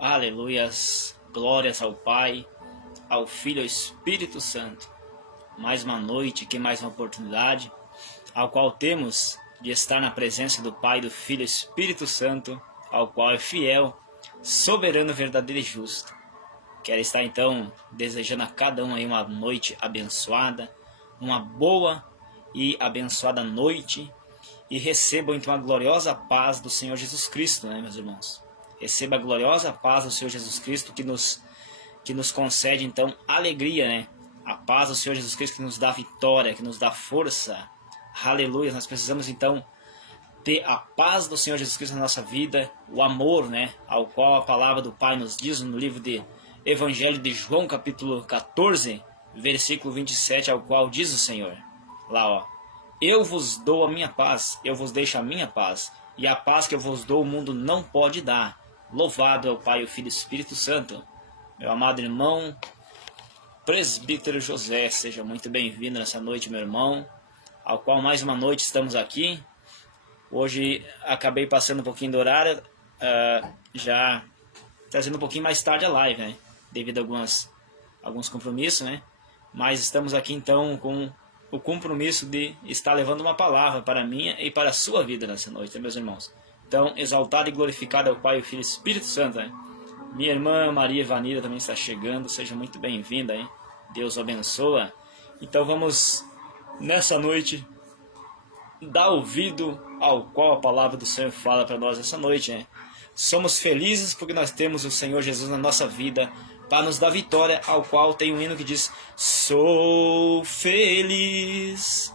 Aleluias, glórias ao Pai, ao Filho e ao Espírito Santo. Mais uma noite, que mais uma oportunidade, ao qual temos de estar na presença do Pai, do Filho e do Espírito Santo, ao qual é fiel, soberano, verdadeiro e justo. Quero estar então desejando a cada um aí uma noite abençoada, uma boa e abençoada noite, e recebam então a gloriosa paz do Senhor Jesus Cristo, né, meus irmãos? Receba a gloriosa paz do Senhor Jesus Cristo que nos concede então alegria, né? A paz do Senhor Jesus Cristo que nos dá vitória, que nos dá força. Aleluia, nós precisamos então ter a paz do Senhor Jesus Cristo na nossa vida, o amor, né? Ao qual a palavra do Pai nos diz no livro de Evangelho de João, capítulo 14, versículo 27, ao qual diz o Senhor, lá ó: eu vos dou a minha paz, eu vos deixo a minha paz, e a paz que eu vos dou o mundo não pode dar. Louvado é o Pai, o Filho e o Espírito Santo. Meu amado irmão, presbítero José, seja muito bem-vindo nessa noite, meu irmão, ao qual mais uma noite estamos aqui. Hoje acabei passando um pouquinho do horário, já trazendo um pouquinho mais tarde a live, né? Devido a alguns compromissos, né? Mas estamos aqui então com o compromisso de estar levando uma palavra para a minha e para a sua vida nessa noite, né, meus irmãos? Então, exaltado e glorificado é o Pai, o Filho e o Espírito Santo, né? Minha irmã Maria Vanira também está chegando, seja muito bem-vinda, hein? Deus abençoa. Então vamos, nessa noite, dar ouvido ao qual a palavra do Senhor fala para nós essa noite, né? Somos felizes porque nós temos o Senhor Jesus na nossa vida para nos dar vitória, ao qual tem um hino que diz: sou feliz,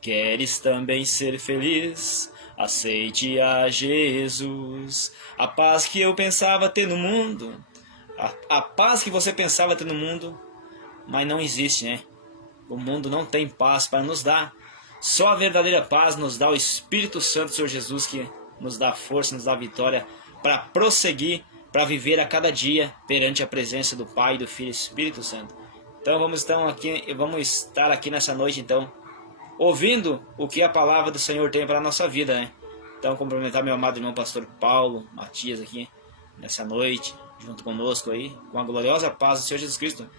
queres também ser feliz? Aceite a Jesus. A paz que eu pensava ter no mundo, a paz que você pensava ter no mundo, mas não existe, né? O mundo não tem paz para nos dar. Só a verdadeira paz nos dá o Espírito Santo, Senhor Jesus, que nos dá força, nos dá vitória para prosseguir, para viver a cada dia perante a presença do Pai, do Filho e do Espírito Santo. Então vamos estar aqui nessa noite, então, ouvindo o que a palavra do Senhor tem para a nossa vida, né? Então, cumprimentar meu amado irmão pastor Paulo Matias aqui nessa noite, junto conosco aí, com a gloriosa paz do Senhor Jesus Cristo.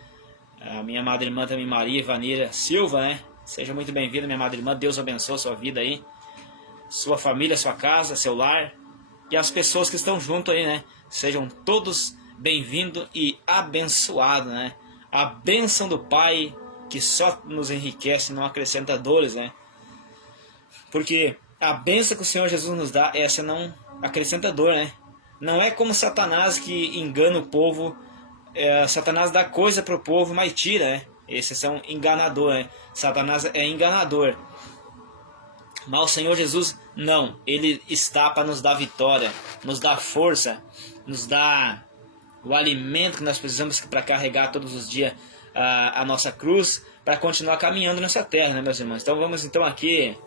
A minha amada irmã também, Maria Vanira Silva, né? Seja muito bem-vinda, minha amada irmã. Deus abençoe a sua vida aí, sua família, sua casa, seu lar, e as pessoas que estão junto aí, né? Sejam todos bem-vindos e abençoados, né? A bênção do Pai que só nos enriquece, não acrescenta dores, né? Porque a bênção que o Senhor Jesus nos dá, essa não acrescenta dor, né? Não é como Satanás que engana o povo. Satanás dá coisa para o povo, mas tira, né? Esses são enganadores, né? Satanás é enganador. Mas o Senhor Jesus, não. Ele está para nos dar vitória, nos dar força, nos dar o alimento que nós precisamos para carregar todos os dias a nossa cruz, para continuar caminhando nessa terra, né, meus irmãos? Então vamos então aqui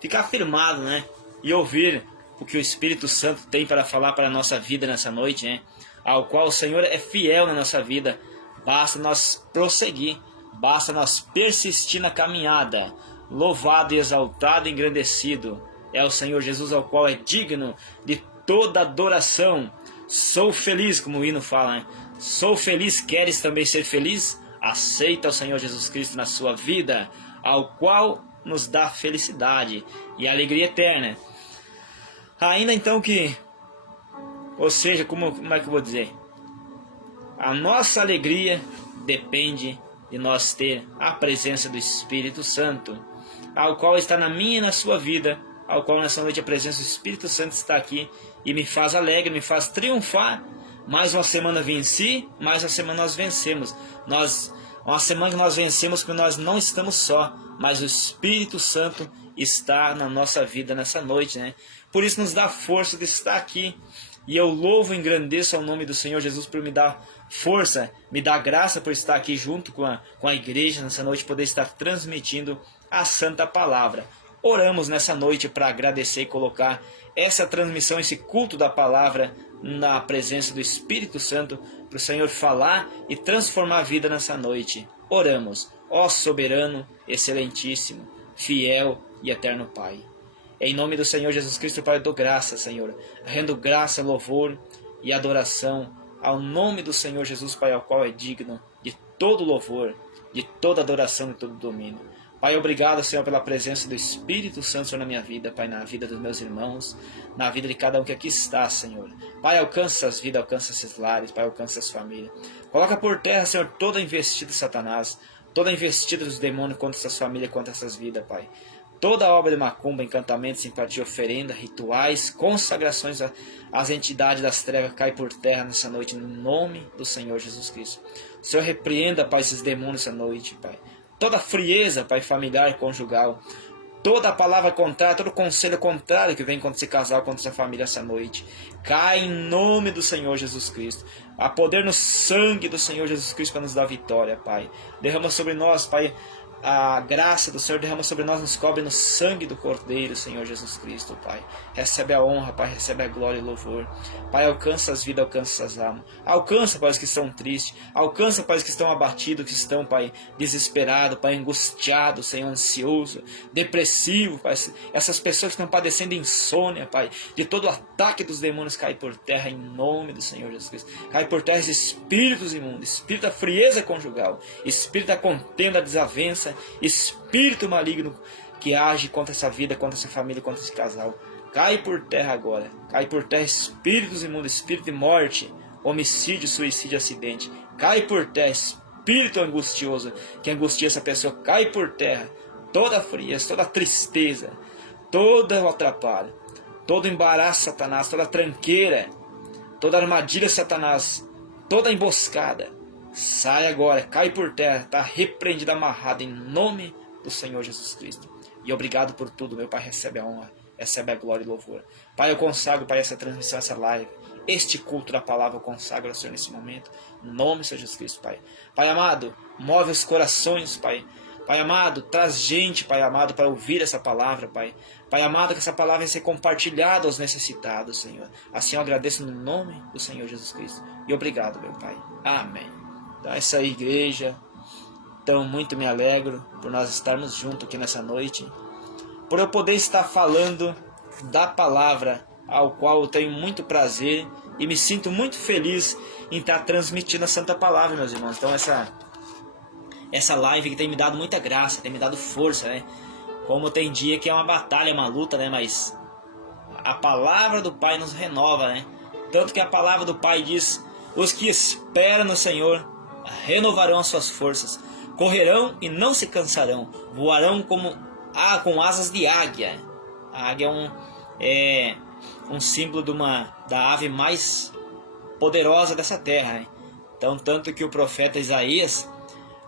ficar firmado, né? E ouvir o que o Espírito Santo tem para falar para a nossa vida nessa noite, né? Ao qual o Senhor é fiel na nossa vida. Basta nós prosseguir, basta nós persistir na caminhada. Louvado, exaltado e engrandecido é o Senhor Jesus, ao qual é digno de toda adoração. Sou feliz, como o hino fala, né? Sou feliz, queres também ser feliz? Aceita o Senhor Jesus Cristo na sua vida, ao qual nos dá felicidade e alegria eterna. Ainda então que, ou seja, como é que eu vou dizer? A nossa alegria depende de nós ter a presença do Espírito Santo, ao qual está na minha e na sua vida, ao qual nessa noite a presença do Espírito Santo está aqui e me faz alegre, me faz triunfar. Mais uma semana venci, mais uma semana nós vencemos. Uma semana que nós vencemos porque nós não estamos só, mas o Espírito Santo está na nossa vida nessa noite, né? Por isso nos dá força de estar aqui. E eu louvo e engrandeço ao nome do Senhor Jesus por me dar força, me dar graça por estar aqui junto com a igreja nessa noite, poder estar transmitindo a santa palavra. Oramos nessa noite para agradecer e colocar essa transmissão, esse culto da palavra na presença do Espírito Santo, para o Senhor falar e transformar a vida nessa noite. Oramos, ó soberano, excelentíssimo, fiel e eterno Pai. Em nome do Senhor Jesus Cristo, Pai, eu dou graça, Senhor. Rendo graça, louvor e adoração ao nome do Senhor Jesus, Pai, ao qual é digno de todo louvor, de toda adoração e todo domínio. Pai, obrigado, Senhor, pela presença do Espírito Santo, Senhor, na minha vida, Pai, na vida dos meus irmãos, na vida de cada um que aqui está, Senhor. Pai, alcança as vidas, alcança esses lares, Pai, alcança as famílias. Coloca por terra, Senhor, toda a investida de Satanás, toda a investida dos demônios contra essas famílias, contra essas vidas, Pai. Toda obra de macumba, encantamento, simpatia, oferenda, rituais, consagrações às entidades das trevas cai por terra nessa noite, no nome do Senhor Jesus Cristo. O Senhor repreenda, Pai, esses demônios essa noite, Pai. Toda frieza, Pai, familiar e conjugal. Toda a palavra contrária, todo conselho contrário que vem contra esse casal, contra essa família essa noite. Cai em nome do Senhor Jesus Cristo. Há poder no sangue do Senhor Jesus Cristo para nos dar vitória, Pai. Derrama sobre nós, Pai, a graça do Senhor, derrama sobre nós, nos cobre no sangue do Cordeiro, Senhor Jesus Cristo, Pai. Recebe a honra, Pai, recebe a glória e louvor. Pai, alcança as vidas, alcança as almas. Alcança, Pai, os que estão tristes. Alcança, Pai, os que estão abatidos, que estão, Pai, desesperados, Pai, angustiados, Senhor, ansioso, depressivo, Pai. Essas pessoas que estão padecendo insônia, Pai, de todo o ataque dos demônios, cai por terra em nome do Senhor Jesus Cristo. Cai por terra esses espíritos imundos, espírito da frieza conjugal, espírito da contenda, da desavença, espírito maligno que age contra essa vida, contra essa família, contra esse casal. Cai por terra agora. Cai por terra espíritos imundos, espírito de morte, homicídio, suicídio, acidente. Cai por terra espírito angustioso que angustia essa pessoa. Cai por terra toda a frieza, toda a tristeza, todo o atrapalho, todo embaraço, Satanás, toda a tranqueira, toda a armadilha, Satanás, toda a emboscada. Sai agora, cai por terra, está repreendida, amarrada em nome do Senhor Jesus Cristo. E obrigado por tudo, meu Pai, recebe a honra, recebe a glória e louvor. Pai, eu consagro, Pai, essa transmissão, essa live, este culto da palavra, eu consagro ao Senhor nesse momento, em nome do Senhor Jesus Cristo, Pai. Pai amado, move os corações, Pai. Pai amado, traz gente, Pai amado, para ouvir essa palavra, Pai. Pai amado, que essa palavra venha ser compartilhada aos necessitados, Senhor. Assim eu agradeço no nome do Senhor Jesus Cristo. E obrigado, meu Pai. Amém. Então, essa aí, igreja. Então, muito me alegro por nós estarmos juntos aqui nessa noite. Por eu poder estar falando da palavra, ao qual eu tenho muito prazer e me sinto muito feliz em estar transmitindo a Santa Palavra, meus irmãos. Então, essa live que tem me dado muita graça, tem me dado força, né? Como tem dia que é uma batalha, uma luta, né? Mas a palavra do Pai nos renova, né? Tanto que a palavra do Pai diz: os que esperam no Senhor renovarão as suas forças, correrão e não se cansarão, voarão com asas de águia. A águia é um símbolo da ave mais poderosa dessa terra, né? Então, tanto que o profeta Isaías,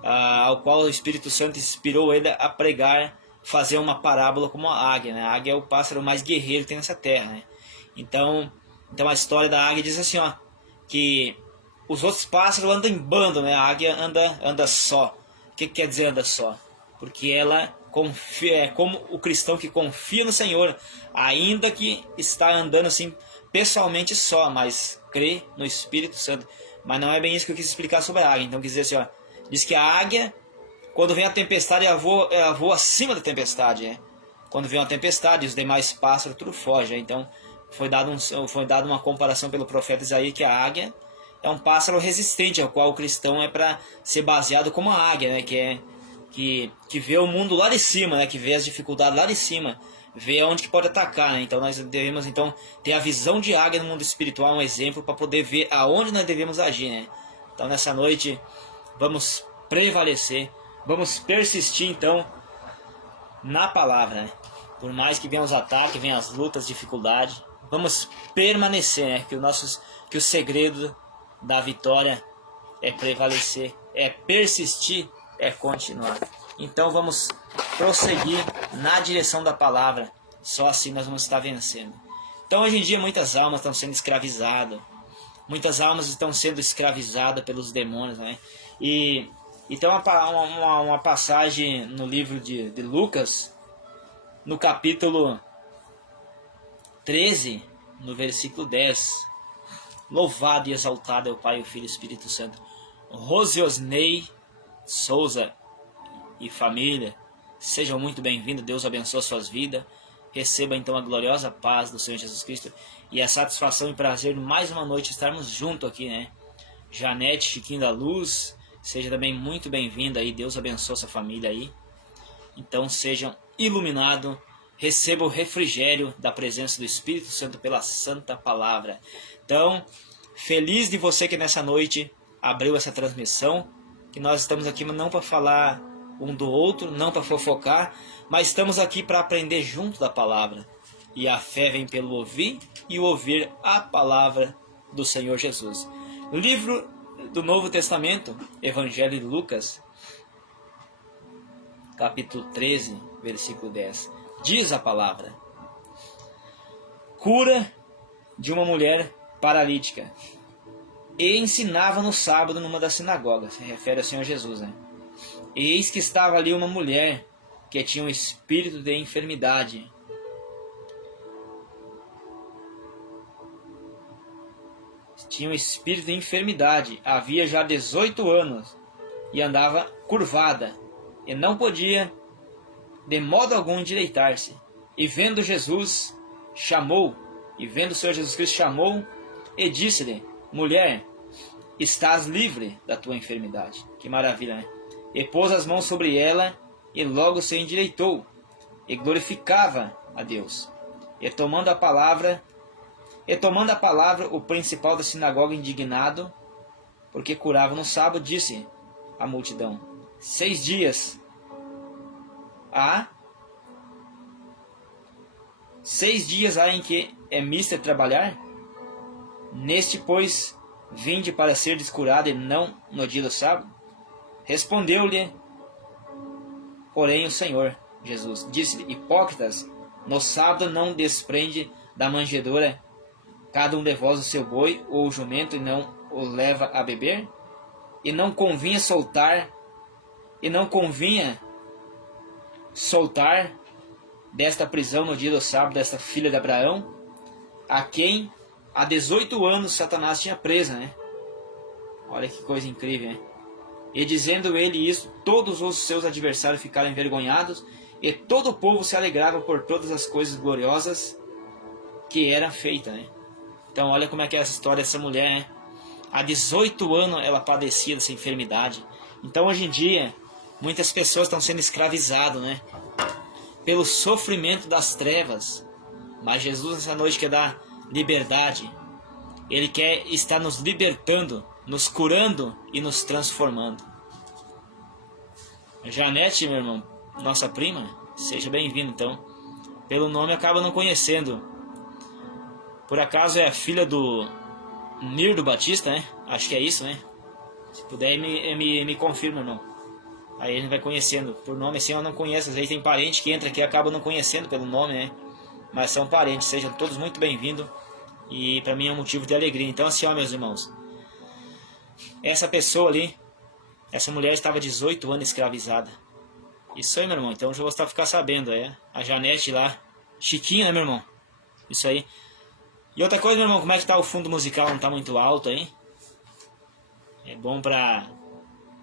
ao qual o Espírito Santo inspirou ele a pregar, fazer uma parábola como a águia, né? A águia é o pássaro mais guerreiro que tem nessa terra, né? Então a história da águia diz assim, ó, que os outros pássaros andam em bando, né? A águia anda só. O que quer dizer anda só? Porque ela confia, é como o cristão que confia no Senhor, ainda que está andando assim pessoalmente só, mas crê no Espírito Santo. Mas não é bem isso que eu quis explicar sobre a águia. Então quis dizer assim, ó, diz que a águia, quando vem a tempestade, ela voa acima da tempestade, né? Quando vem uma tempestade, os demais pássaros tudo fogem, né? Então foi dado uma comparação pelo profeta Isaías que a águia é um pássaro resistente, ao qual o cristão é para ser baseado como a águia, né? Que vê o mundo lá de cima, né? Que vê as dificuldades lá de cima, vê onde que pode atacar, né? Então nós devemos ter a visão de águia no mundo espiritual, um exemplo para poder ver aonde nós devemos agir, né? Então nessa noite vamos prevalecer, vamos persistir então na palavra, né? Por mais que venham os ataques, venham as lutas, dificuldades, vamos permanecer, né? Que o segredo da vitória é prevalecer, é persistir, é continuar. Então vamos prosseguir na direção da palavra, só assim nós vamos estar vencendo. Então hoje em dia muitas almas estão sendo escravizadas, muitas almas estão sendo escravizadas pelos demônios, né? E tem uma passagem no livro de Lucas, no capítulo 13, no versículo 10. Louvado e exaltado é o Pai, o Filho e o Espírito Santo. Rosiosnei Souza e família, sejam muito bem-vindos. Deus abençoe as suas vidas. receba então a gloriosa paz do Senhor Jesus Cristo e a satisfação e prazer de mais uma noite estarmos juntos aqui, né? Janete, Chiquinho da Luz, seja também muito bem-vinda aí, Deus abençoe essa família aí. Então sejam iluminados, recebam o refrigério da presença do Espírito Santo pela Santa Palavra. Então, feliz de você que nessa noite abriu essa transmissão, que nós estamos aqui não para falar um do outro, não para fofocar, mas estamos aqui para aprender junto da palavra. E a fé vem pelo ouvir e o ouvir a palavra do Senhor Jesus. Livro do Novo Testamento, Evangelho de Lucas, capítulo 13, versículo 10. Diz a palavra: cura de uma mulher paralítica. E ensinava no sábado numa das sinagogas. Se refere ao Senhor Jesus, né? Eis que estava ali uma mulher que tinha um espírito de enfermidade. Tinha um espírito de enfermidade. Havia já 18 anos. E andava curvada. E não podia de modo algum endireitar-se. E vendo Jesus, chamou. E vendo o Senhor Jesus Cristo, chamou. E disse-lhe: mulher, estás livre da tua enfermidade. Que maravilha, né? E pôs as mãos sobre ela, e logo se endireitou, e glorificava a Deus. E tomando a palavra, o principal da sinagoga, indignado, porque curava no sábado, disse à multidão: 6 dias há em que é mister trabalhar? Neste, pois, vinde para ser descurado e não no dia do sábado? Respondeu-lhe, porém, o Senhor Jesus. Disse-lhe: hipócritas, no sábado não desprende da manjedoura cada um de vós o seu boi ou o jumento e não o leva a beber? E não convinha soltar desta prisão no dia do sábado desta filha de Abraão, a quem há 18 anos Satanás tinha presa, né? Olha que coisa incrível, né? E dizendo ele isso, todos os seus adversários ficaram envergonhados, e todo o povo se alegrava por todas as coisas gloriosas que eram feitas, né? Então olha como é que é essa história dessa mulher, né? Há 18 anos ela padecia dessa enfermidade. Então hoje em dia, muitas pessoas estão sendo escravizadas, né? Pelo sofrimento das trevas. Mas Jesus nessa noite quer dar liberdade. Ele quer estar nos libertando, nos curando e nos transformando. Janete, meu irmão, nossa prima, seja bem-vindo então. Pelo nome acaba não conhecendo. Por acaso é a filha do Nirdo Batista, né? Acho que é isso, né? Se puder me confirma, irmão. Aí a gente vai conhecendo. Por nome assim eu não conheço. Às vezes tem parente que entra aqui e acaba não conhecendo pelo nome, né? Mas são parentes. Sejam todos muito bem-vindos. E para mim é um motivo de alegria. Então assim, ó, meus irmãos, essa pessoa ali, essa mulher estava 18 anos escravizada. Isso aí, meu irmão. Então eu já vou ficar sabendo, é. A Janete lá, Chiquinho, né, meu irmão? Isso aí. E outra coisa, meu irmão, como é que tá o fundo musical? Não tá muito alto aí? É bom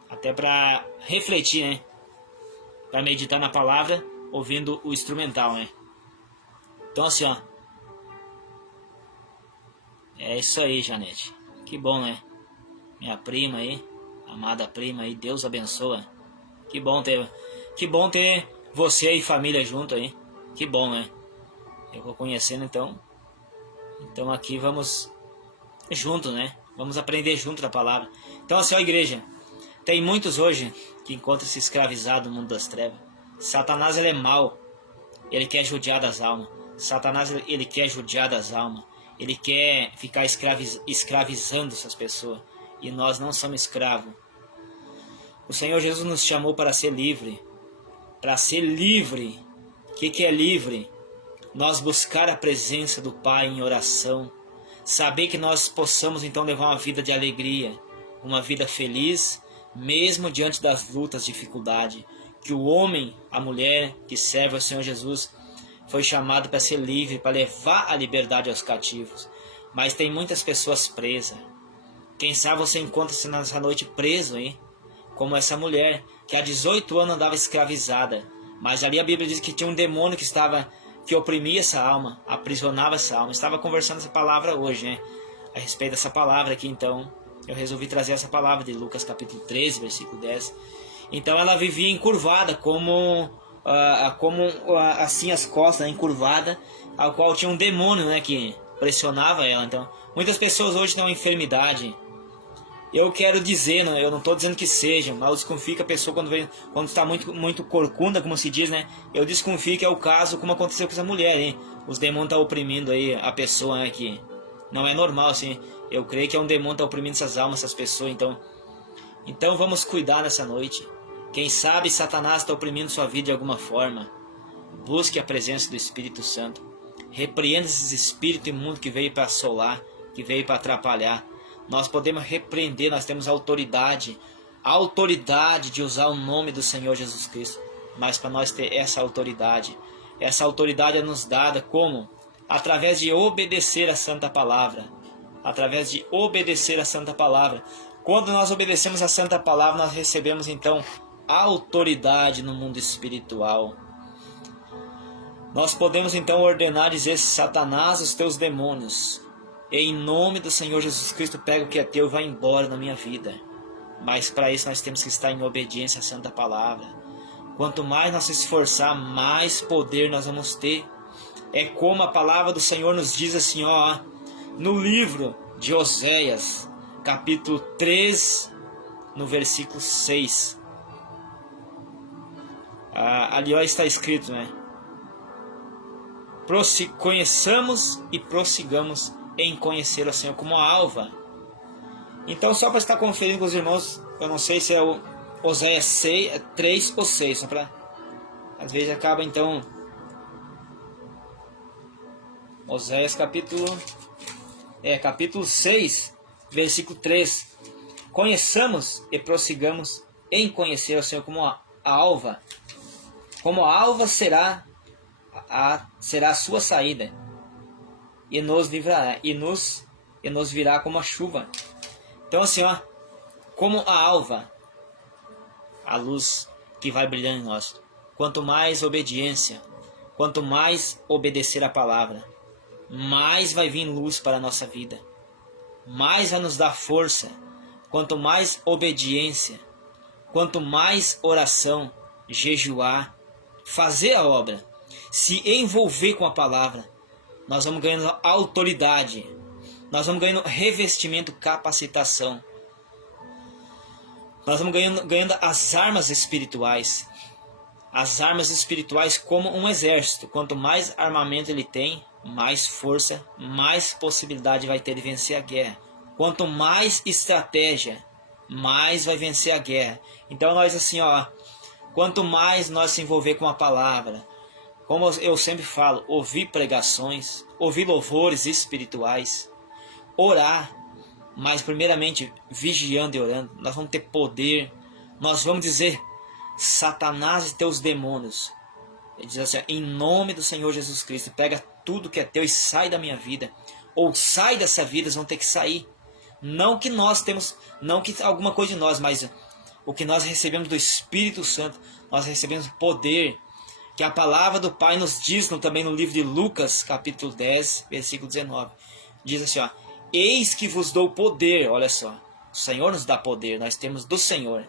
até pra refletir, né? Pra meditar na palavra, ouvindo o instrumental, né? Então assim, ó. É isso aí, Janete. Que bom, né? Minha prima aí, amada prima aí, Deus abençoa. Que bom ter você e família junto aí. Que bom, né? Eu vou conhecendo então. Então aqui vamos junto, né? Vamos aprender junto da palavra. Então assim, ó, igreja, tem muitos hoje que encontram-se escravizados no mundo das trevas. Satanás, ele é mau. Ele quer judiar das almas. Satanás, ele quer judiar das almas. Ele quer ficar escravizando essas pessoas. E nós não somos escravos. O Senhor Jesus nos chamou para ser livre. Para ser livre. O que é livre? Nós buscar a presença do Pai em oração. Saber que nós possamos então levar uma vida de alegria. Uma vida feliz. Mesmo diante das lutas, dificuldade. Que o homem, a mulher que serve ao Senhor Jesus foi chamado para ser livre. Para levar a liberdade aos cativos. Mas tem muitas pessoas presas. Quem sabe você encontra-se nessa noite preso, hein? Como essa mulher, que há 18 anos andava escravizada. Mas ali a Bíblia diz que tinha um demônio que que oprimia essa alma, aprisionava essa alma. Estava conversando essa palavra hoje, né? A respeito dessa palavra aqui, então eu resolvi trazer essa palavra de Lucas capítulo 13, versículo 10. Então ela vivia encurvada, assim as costas, né, encurvada, ao qual tinha um demônio, né, que pressionava ela. Então muitas pessoas hoje têm uma enfermidade. Eu quero dizer, eu não estou dizendo que seja, mas eu desconfio que a pessoa quando está muito corcunda, como se diz, né? Eu desconfio que é o caso como aconteceu com essa mulher, hein? Os demônios estão oprimindo aí a pessoa, né? Que não é normal, assim. Eu creio que é um demônio que está oprimindo essas almas, essas pessoas, então vamos cuidar nessa noite. Quem sabe Satanás está oprimindo sua vida de alguma forma. Busque a presença do Espírito Santo. Repreenda esses espíritos imundos que veio para assolar, que veio para atrapalhar. Nós podemos repreender, nós temos autoridade de usar o nome do Senhor Jesus Cristo. Mas para nós ter essa autoridade é nos dada como? Através de obedecer a Santa Palavra. Através de obedecer a Santa Palavra. Quando nós obedecemos a Santa Palavra, nós recebemos então autoridade no mundo espiritual. Nós podemos então ordenar, dizer: Satanás, os teus demônios, em nome do Senhor Jesus Cristo, pega o que é teu e vai embora na minha vida. Mas para isso nós temos que estar em obediência à Santa Palavra. Quanto mais nós se esforçar, mais poder nós vamos ter. É como a palavra do Senhor nos diz assim, ó, no livro de Oséias, capítulo 3, no versículo 6. Ali ó, está escrito, né? Conheçamos e prossigamos em conhecer o Senhor como a alva. Então, só para estar conferindo com os irmãos, eu não sei se é o Oséias 3 ou 6, só para às vezes acaba então Oséias capítulo 6, versículo 3. Conheçamos e prossigamos em conhecer o Senhor como a alva. Como a alva será a sua saída, e nos livrará, e nos virá como a chuva. Então assim, ó, como a alva, a luz que vai brilhando em nós. Quanto mais obediência, quanto mais obedecer a palavra, mais vai vir luz para a nossa vida, mais vai nos dar força. Quanto mais obediência, quanto mais oração, jejuar, fazer a obra, se envolver com a palavra, nós vamos ganhando autoridade, nós vamos ganhando revestimento, capacitação, nós vamos ganhando as armas espirituais. As armas espirituais como um exército. Quanto mais armamento ele tem, mais força, mais possibilidade vai ter de vencer a guerra. Quanto mais estratégia, mais vai vencer a guerra. Então nós assim, ó, quanto mais nós se envolver com a palavra, como eu sempre falo, ouvir pregações, ouvir louvores espirituais, orar, mas primeiramente vigiando e orando, nós vamos ter poder, nós vamos dizer: Satanás e teus demônios, ele diz assim, em nome do Senhor Jesus Cristo, pega tudo que é teu e sai da minha vida, ou sai dessa vida, eles vão ter que sair. Não que nós temos, não que alguma coisa de nós, mas o que nós recebemos do Espírito Santo, nós recebemos poder, que a palavra do Pai nos diz também no livro de Lucas, capítulo 10, versículo 19. Diz assim, ó, eis que vos dou poder, olha só, o Senhor nos dá poder, nós temos do Senhor.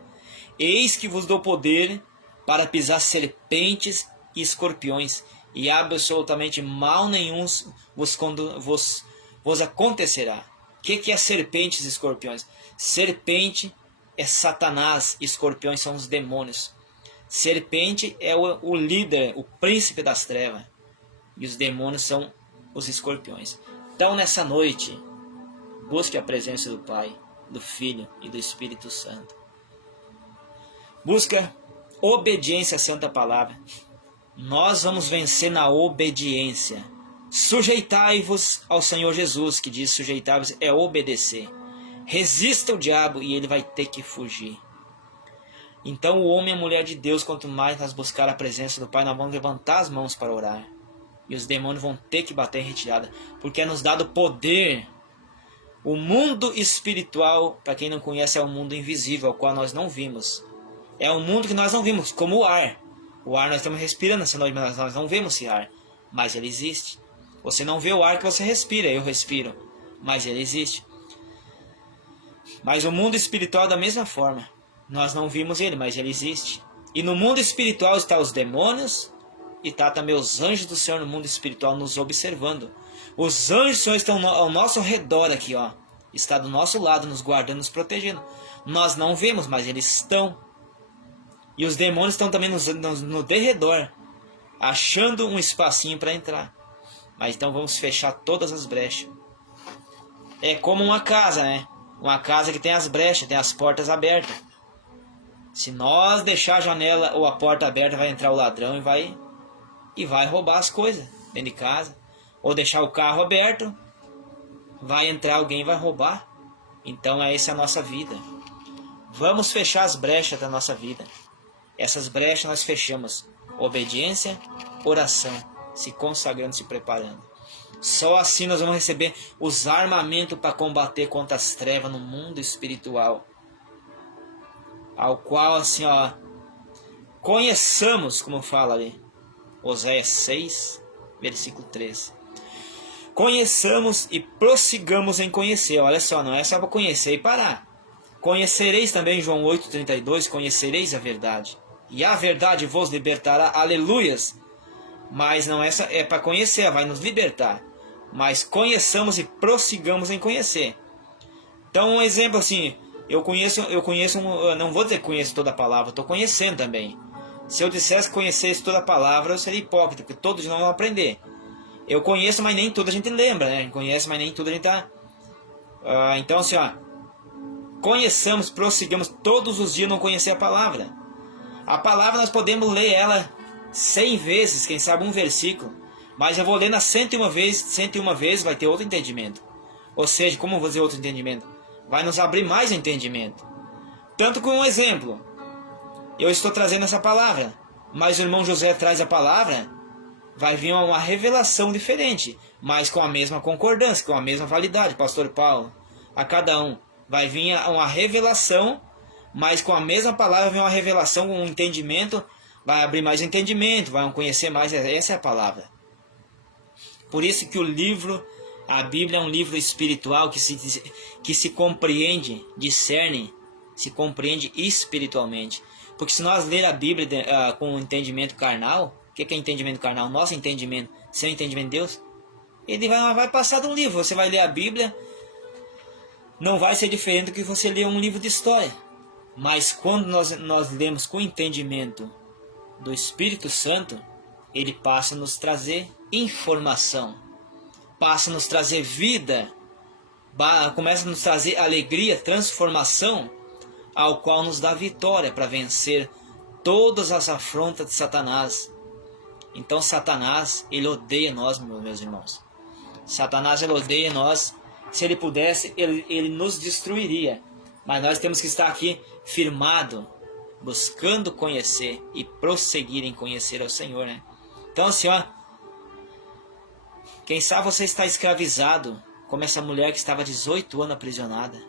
Eis que vos dou poder para pisar serpentes e escorpiões, e absolutamente mal nenhum vos acontecerá. O que é serpentes e escorpiões? Serpente é Satanás, escorpiões são os demônios. Serpente é o líder, o príncipe das trevas, e os demônios são os escorpiões. Então nessa noite, busque a presença do Pai, do Filho e do Espírito Santo. Busca obediência à Santa Palavra. Nós vamos vencer na obediência. Sujeitai-vos ao Senhor Jesus, que diz sujeitai-vos é obedecer. Resista o diabo e ele vai ter que fugir. Então o homem e a mulher de Deus, quanto mais nós buscar a presença do Pai, nós vamos levantar as mãos para orar. E os demônios vão ter que bater em retirada, porque é nos dado poder. O mundo espiritual, para quem não conhece, é um mundo invisível, ao qual nós não vimos. É um mundo que nós não vimos, como o ar. O ar nós estamos respirando essa noite, mas nós não vemos esse ar. mas ele existe. Você não vê o ar que você respira, eu respiro, mas ele existe. Mas o mundo espiritual da mesma forma. Nós não vimos ele, mas ele existe. E no mundo espiritual estão os demônios e está também os anjos do Senhor no mundo espiritual nos observando. Os anjos do Senhor estão ao nosso redor aqui, ó. Está do nosso lado, nos guardando, nos protegendo. Nós não vemos, mas eles estão. E os demônios estão também no derredor, achando um espacinho para entrar. Mas então vamos fechar todas as brechas. É como uma casa, né? Uma casa que tem as brechas, tem as portas abertas. Se nós deixar a janela ou a porta aberta, vai entrar o ladrão e vai roubar as coisas dentro de casa. Ou deixar o carro aberto, vai entrar alguém e vai roubar. Então essa é a nossa vida. Vamos fechar as brechas da nossa vida. Essas brechas nós fechamos. Obediência, oração, se consagrando, se preparando. Só assim nós vamos receber os armamentos para combater contra as trevas no mundo espiritual. Ao qual, assim, ó, conheçamos, como fala ali, Oséias 6, versículo 13. Conheçamos e prossigamos em conhecer. Olha só, não é só para conhecer e parar. Conhecereis também, João 8,32, conhecereis a verdade. E a verdade vos libertará, aleluias. Mas não é para conhecer, vai nos libertar. Mas conheçamos e prossigamos em conhecer. Então, um exemplo assim, eu não vou dizer que conheço toda a palavra, estou conhecendo também. Se eu dissesse que conhecesse toda a palavra, eu seria hipócrita, porque todos não vão aprender. Eu conheço, mas nem tudo a gente lembra, né? A gente conhece, mas nem tudo a gente tá... então, assim, ó, conheçamos, prossigamos todos os dias não conhecer a palavra. A palavra nós podemos ler ela 100 vezes, quem sabe um versículo. Mas eu vou ler na 101 vezes vai ter outro entendimento. Ou seja, como eu vou dizer outro entendimento? Vai nos abrir mais entendimento. Tanto com um exemplo. Eu estou trazendo essa palavra, mas o irmão José traz a palavra, vai vir uma revelação diferente, mas com a mesma concordância, com a mesma validade, pastor Paulo. A cada um vai vir uma revelação, mas com a mesma palavra vem uma revelação, um entendimento, vai abrir mais entendimento, vai conhecer mais, essa é a palavra. Por isso que o livro, a Bíblia é um livro espiritual que se compreende, discerne, se compreende espiritualmente. Porque se nós ler a Bíblia com entendimento carnal, o que é entendimento carnal? Nosso entendimento, seu entendimento de Deus, ele vai passar de um livro. Você vai ler a Bíblia, não vai ser diferente do que você ler um livro de história. Mas quando nós lemos com entendimento do Espírito Santo, ele passa a nos trazer informação, passa a nos trazer vida, começa a nos trazer alegria, transformação, ao qual nos dá vitória para vencer todas as afrontas de Satanás. Então Satanás, ele odeia nós, meus irmãos. Satanás, ele odeia nós. Se ele pudesse, ele nos destruiria. Mas nós temos que estar aqui firmado, buscando conhecer e prosseguir em conhecer ao Senhor, né? Então assim, ó, quem sabe você está escravizado, como essa mulher que estava 18 anos aprisionada,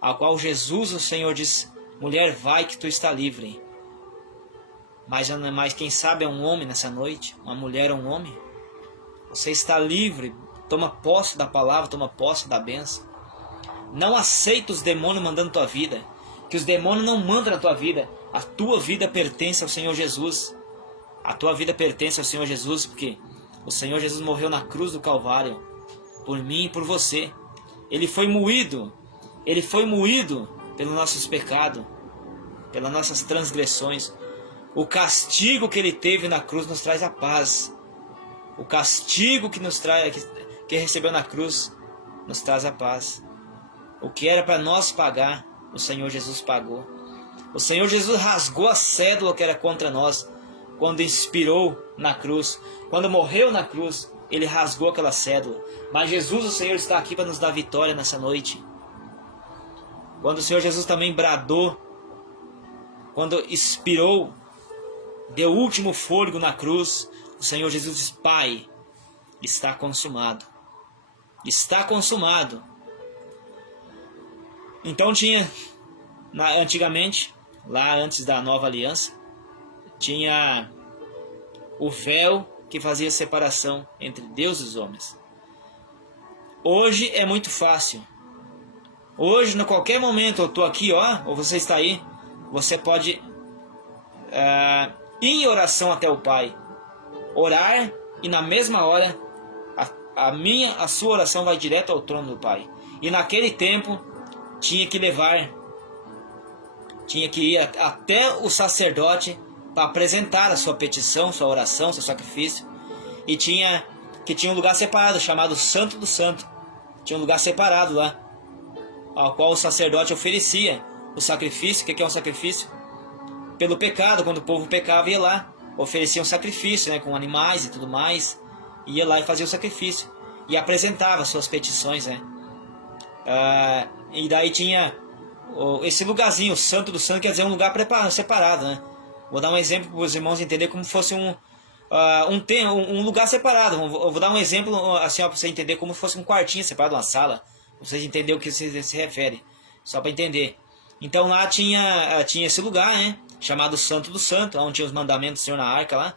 ao qual Jesus, o Senhor, diz: mulher, vai que tu está livre. Mas quem sabe é um homem nessa noite, uma mulher ou um homem. Você está livre, toma posse da palavra, toma posse da bênção. Não aceita os demônios mandando tua vida, que os demônios não mandam na tua vida. A tua vida pertence ao Senhor Jesus. A tua vida pertence ao Senhor Jesus, porque o Senhor Jesus morreu na cruz do Calvário, por mim e por você. Ele foi moído pelos nossos pecados, pelas nossas transgressões. O castigo que ele teve na cruz nos traz a paz. O castigo que recebeu na cruz nos traz a paz. O que era para nós pagar, o Senhor Jesus pagou. O Senhor Jesus rasgou a cédula que era contra nós, quando expirou na cruz, quando morreu na cruz, ele rasgou aquela cédula. Mas Jesus, o Senhor, está aqui para nos dar vitória nessa noite. Quando o Senhor Jesus também bradou, quando expirou, deu o último fôlego na cruz, o Senhor Jesus diz: Pai, está consumado. Está consumado. Então tinha, antigamente, lá antes da nova aliança, tinha o véu que fazia separação entre Deus e os homens. Hoje é muito fácil. Hoje, em qualquer momento, eu estou aqui, ó, ou você está aí, você pode ir em oração até o Pai. Orar e na mesma hora a sua oração vai direto ao trono do Pai. E naquele tempo tinha que ir até o sacerdote para apresentar a sua petição, sua oração, seu sacrifício. E tinha um lugar separado, chamado Santo do Santo. Tinha um lugar separado lá, ao qual o sacerdote oferecia o sacrifício. O que é um sacrifício? Pelo pecado, quando o povo pecava, ia lá, oferecia um sacrifício, né, com animais e tudo mais. Ia lá e fazia o sacrifício. E apresentava suas petições, né. E daí tinha esse lugarzinho, o Santo do Santo, quer dizer um lugar separado, né. Vou dar um exemplo para os irmãos entenderem como fosse um lugar separado. Eu vou dar um exemplo assim, para você entender como se fosse um quartinho separado, uma sala. Pra vocês entenderem o que se refere. Só para entender. Então lá tinha esse lugar, né, chamado Santo do Santo, onde tinha os mandamentos do Senhor na arca lá.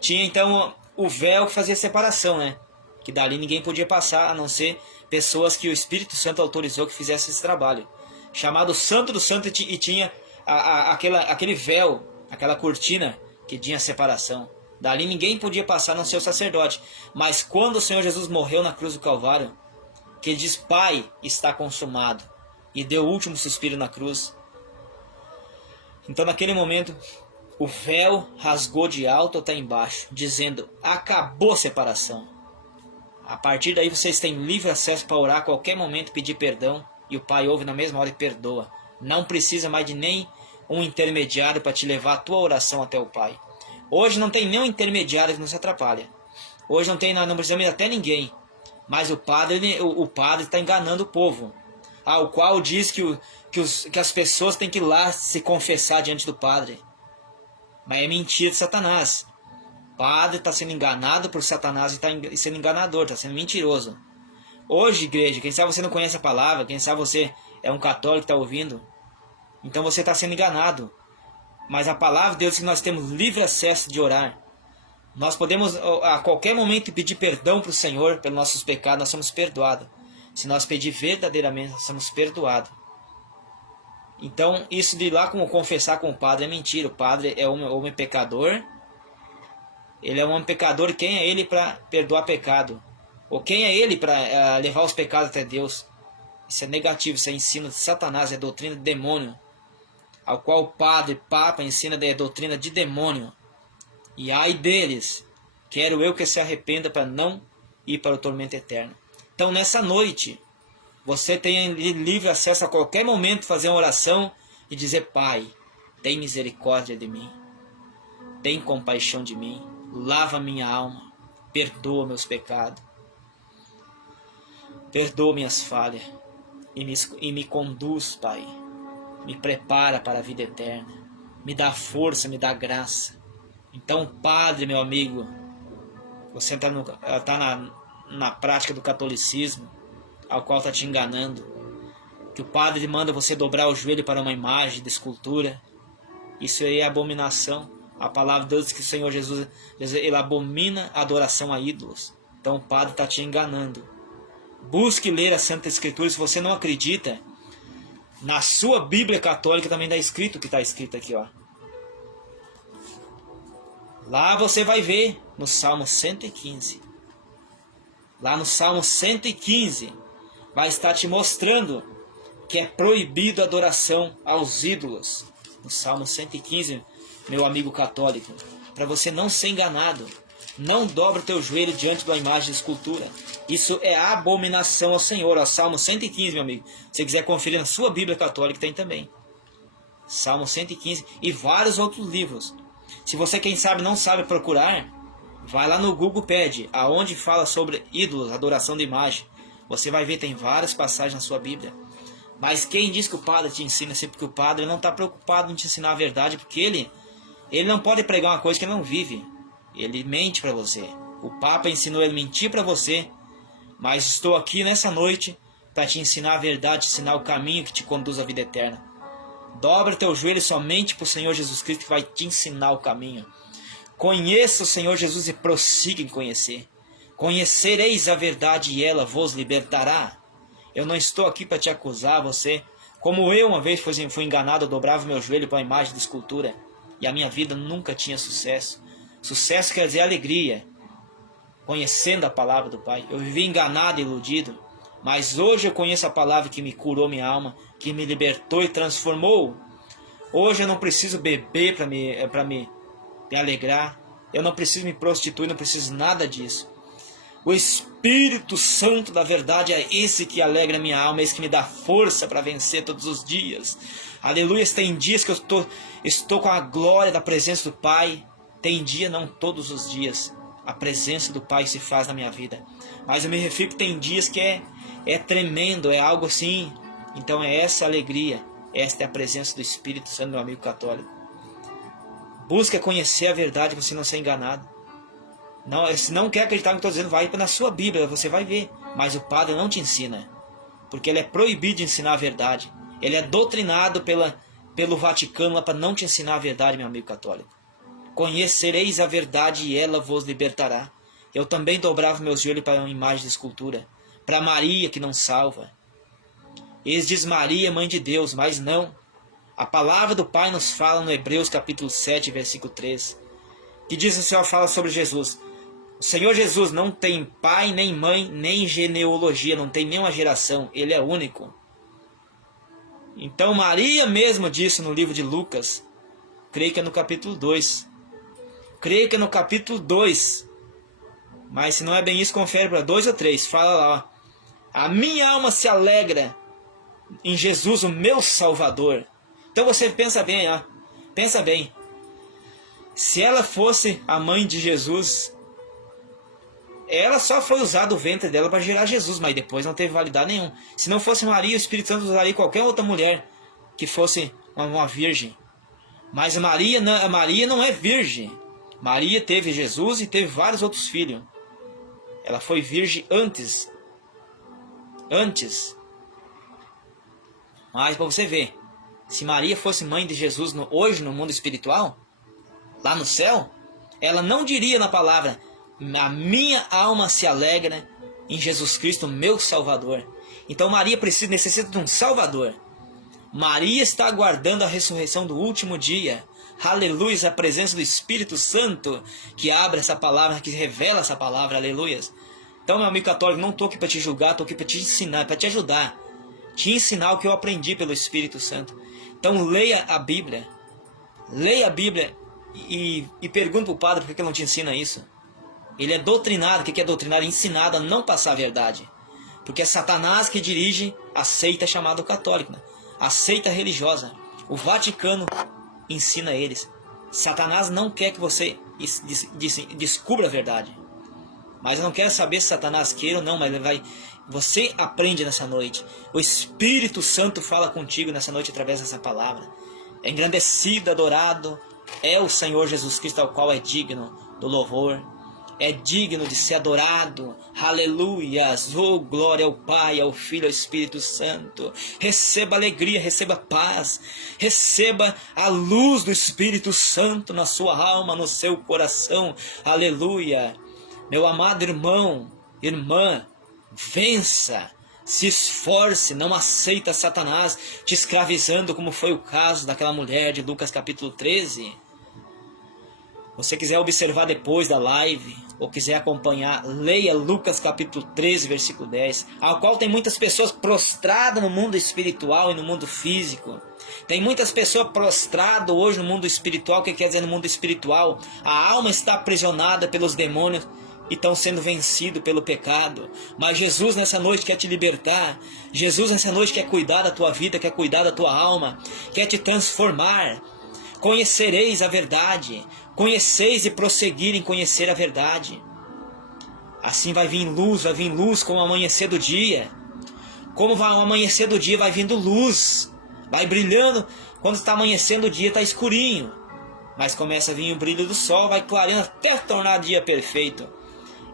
Tinha então o véu que fazia separação, né, que dali ninguém podia passar, a não ser pessoas que o Espírito Santo autorizou que fizessem esse trabalho. Chamado Santo do Santo, e tinha aquele véu, aquela cortina que tinha separação. Dali ninguém podia passar, a não ser o sacerdote. Mas quando o Senhor Jesus morreu na cruz do Calvário, que ele diz: Pai, está consumado, e deu o último suspiro na cruz. Então naquele momento o véu rasgou de alto até embaixo, dizendo: acabou a separação. A partir daí vocês têm livre acesso para orar a qualquer momento, pedir perdão, e o Pai ouve na mesma hora e perdoa. Não precisa mais de nem um intermediário para te levar a tua oração até o Pai. Hoje não tem nenhum intermediário que nos atrapalha. Hoje não precisa ir até ninguém. Mas o padre está enganando o povo, ao qual diz que as pessoas têm que ir lá se confessar diante do padre. Mas é mentira de Satanás. O padre está sendo enganado por Satanás e está sendo enganador, está sendo mentiroso. Hoje, igreja, quem sabe você não conhece a palavra, quem sabe você é um católico que está ouvindo, então você está sendo enganado. Mas a palavra de Deus diz que nós temos livre acesso de orar. Nós podemos a qualquer momento pedir perdão para o Senhor pelos nossos pecados, nós somos perdoados. Se nós pedir verdadeiramente, nós somos perdoados. Então, isso de ir lá confessar com o padre é mentira. O padre é homem pecador. Ele é um homem pecador. Quem é ele para perdoar pecado? Ou quem é ele para levar os pecados até Deus? Isso é negativo, isso é ensino de Satanás, é doutrina de demônio. Ao qual o padre, papa, ensina é doutrina de demônio. E ai deles, quero eu que se arrependa para não ir para o tormento eterno. Então nessa noite, você tem livre acesso a qualquer momento fazer uma oração e dizer: Pai, tem misericórdia de mim, tem compaixão de mim, lava minha alma, perdoa meus pecados, perdoa minhas falhas e me conduz, Pai, me prepara para a vida eterna, me dá força, me dá graça. Então, Padre, meu amigo, você está na prática do catolicismo, ao qual está te enganando, que o Padre manda você dobrar o joelho para uma imagem de escultura. Isso aí é abominação. A palavra de Deus diz que o Senhor Jesus, ele abomina a adoração a ídolos. Então o Padre está te enganando. Busque ler a Santa Escritura. Se você não acredita, na sua Bíblia católica também está escrito o que está escrito aqui, ó. Lá você vai ver no Salmo 115. Lá no Salmo 115 vai estar te mostrando que é proibido a adoração aos ídolos. No Salmo 115, meu amigo católico, para você não ser enganado, não dobre o teu joelho diante da imagem de escultura. Isso é abominação ao Senhor. Ó, Salmo 115, meu amigo. Se você quiser conferir na sua Bíblia católica, tem também. Salmo 115 e vários outros livros. Se você, quem sabe, não sabe procurar, vai lá no Google, pede aonde fala sobre ídolos, adoração de imagem. Você vai ver, tem várias passagens na sua Bíblia. Mas quem diz que o padre te ensina sempre, porque o padre não está preocupado em te ensinar a verdade, porque ele não pode pregar uma coisa que ele não vive. Ele mente para você. O Papa ensinou ele a mentir para você, mas estou aqui nessa noite para te ensinar a verdade, te ensinar o caminho que te conduz à vida eterna. Dobra teu joelho somente para o Senhor Jesus Cristo, que vai te ensinar o caminho. Conheça o Senhor Jesus e prossiga em conhecer. Conhecereis a verdade e ela vos libertará. Eu não estou aqui para te acusar, você. Como eu uma vez fui enganado, eu dobrava meu joelho para uma imagem de escultura. E a minha vida nunca tinha sucesso. Sucesso quer dizer alegria. Conhecendo a palavra do Pai. Eu vivi enganado e iludido. Mas hoje eu conheço a palavra que me curou minha alma, que me libertou e transformou. Hoje eu não preciso beber para me alegrar. Eu não preciso me prostituir, não preciso nada disso. O Espírito Santo da verdade é esse que alegra minha alma, é esse que me dá força para vencer todos os dias. Aleluia, tem dias que eu estou com a glória da presença do Pai. Tem dia, não todos os dias, a presença do Pai se faz na minha vida. Mas eu me refiro que tem dias que é tremendo, é algo assim. Então é essa alegria, esta é a presença do Espírito Santo, meu amigo católico. Busca conhecer a verdade para você não ser enganado. Não, se não quer acreditar no que estou dizendo, vai na sua Bíblia, você vai ver. Mas o padre não te ensina, porque ele é proibido de ensinar a verdade. Ele é doutrinado pelo Vaticano lá para não te ensinar a verdade, meu amigo católico. Conhecereis a verdade e ela vos libertará. Eu também dobrava meus joelhos para uma imagem de escultura, para Maria que não salva. Eles diz Maria, mãe de Deus, mas não. A palavra do Pai nos fala no Hebreus capítulo 7, versículo 3, que diz o Senhor fala sobre Jesus. O Senhor Jesus não tem pai, nem mãe, nem genealogia, não tem nenhuma geração. Ele é único. Então Maria mesmo disse no livro de Lucas, creio que é no capítulo 2. Creio que é no capítulo 2. Mas se não é bem isso, confere para 2 ou 3. Fala lá, ó. A minha alma se alegra em Jesus, o meu Salvador. Então você pensa bem, ó. Pensa bem. Se ela fosse a mãe de Jesus, ela só foi usar o ventre dela para gerar Jesus, mas depois não teve validade nenhuma. Se não fosse Maria, o Espírito Santo usaria qualquer outra mulher que fosse uma virgem. Mas Maria não é virgem. Maria teve Jesus e teve vários outros filhos. Ela foi virgem antes. Mas para você ver, se Maria fosse mãe de Jesus hoje no mundo espiritual, lá no céu, ela não diria na palavra: a minha alma se alegra em Jesus Cristo, meu Salvador. Então Maria necessita de um Salvador. Maria está aguardando a ressurreição do último dia. Aleluia, a presença do Espírito Santo que abre essa palavra, que revela essa palavra. Aleluia. Então, meu amigo católico, não estou aqui para te julgar, estou aqui para te ensinar, para te ajudar. Te ensinar o que eu aprendi pelo Espírito Santo. Então leia a Bíblia. Leia a Bíblia e pergunta para o padre por que ele não te ensina isso. Ele é doutrinado. O que é doutrinado? Ensinado a não passar a verdade. Porque é Satanás que dirige a seita chamada católica, né? A seita religiosa. O Vaticano ensina eles. Satanás não quer que você descubra a verdade. Mas eu não quero saber se Satanás queira ou não, mas você aprende nessa noite. O Espírito Santo fala contigo nessa noite através dessa palavra. É engrandecido, adorado é o Senhor Jesus Cristo, ao qual é digno do louvor. É digno de ser adorado. Aleluias. Oh, glória ao Pai, ao Filho, ao Espírito Santo. Receba alegria, receba paz. Receba a luz do Espírito Santo na sua alma, no seu coração. Aleluia. Meu amado irmão, irmã, vença. Se esforce, não aceita Satanás te escravizando, como foi o caso daquela mulher de Lucas capítulo 13. você quiser observar depois da live, ou quiser acompanhar, leia Lucas capítulo 13, versículo 10, ao qual tem muitas pessoas prostradas no mundo espiritual e no mundo físico. Tem muitas pessoas prostradas hoje no mundo espiritual. O que quer dizer no mundo espiritual? A alma está aprisionada pelos demônios e estão sendo vencidos pelo pecado. Mas Jesus nessa noite quer te libertar. Jesus nessa noite quer cuidar da tua vida, quer cuidar da tua alma, quer te transformar. Conhecereis a verdade. Conheceis e prosseguir em conhecer a verdade. Assim vai vir luz como o amanhecer do dia. Como vai o amanhecer do dia, vai vindo luz. Vai brilhando. Quando está amanhecendo o dia, está escurinho. Mas começa a vir o brilho do sol, vai clareando até tornar dia perfeito.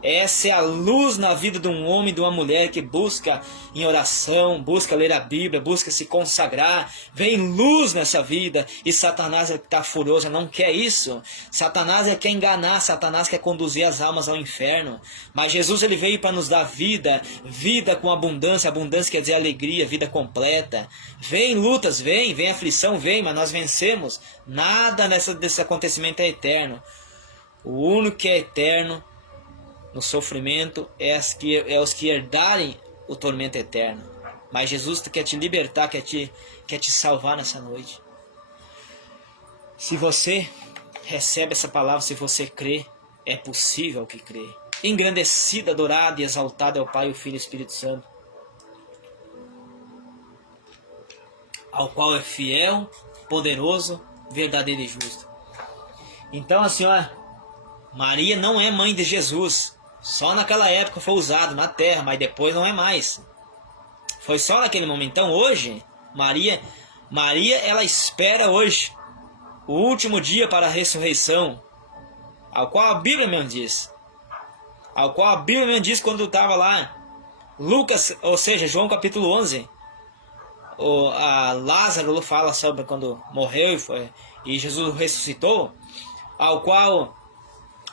Essa é a luz na vida de um homem e de uma mulher que busca em oração, busca ler a Bíblia, busca se consagrar. Vem luz nessa vida. E Satanás está furioso, não quer isso. Satanás quer enganar, Satanás quer conduzir as almas ao inferno. Mas Jesus ele veio para nos dar vida, vida com abundância. Abundância quer dizer alegria, vida completa. Vem lutas, vem aflição, mas nós vencemos. Nada desse acontecimento é eterno. O único que é eterno no sofrimento é os que herdarem o tormento eterno. Mas Jesus quer te libertar, quer te salvar nessa noite. Se você recebe essa palavra, se você crê, é possível que crê. Engrandecida, adorada e exaltada é o Pai, o Filho e o Espírito Santo, ao qual é fiel, poderoso, verdadeiro e justo. Então assim, ó, Maria não é mãe de Jesus. Só naquela época foi usado na terra, mas depois não é mais. Foi só naquele momento. Então hoje, Maria ela espera hoje o último dia para a ressurreição, ao qual a Bíblia mesmo diz. Ao qual a Bíblia mesmo diz quando estava lá, Lucas, ou seja, João capítulo 11, Lázaro fala sobre quando morreu e Jesus ressuscitou, ao qual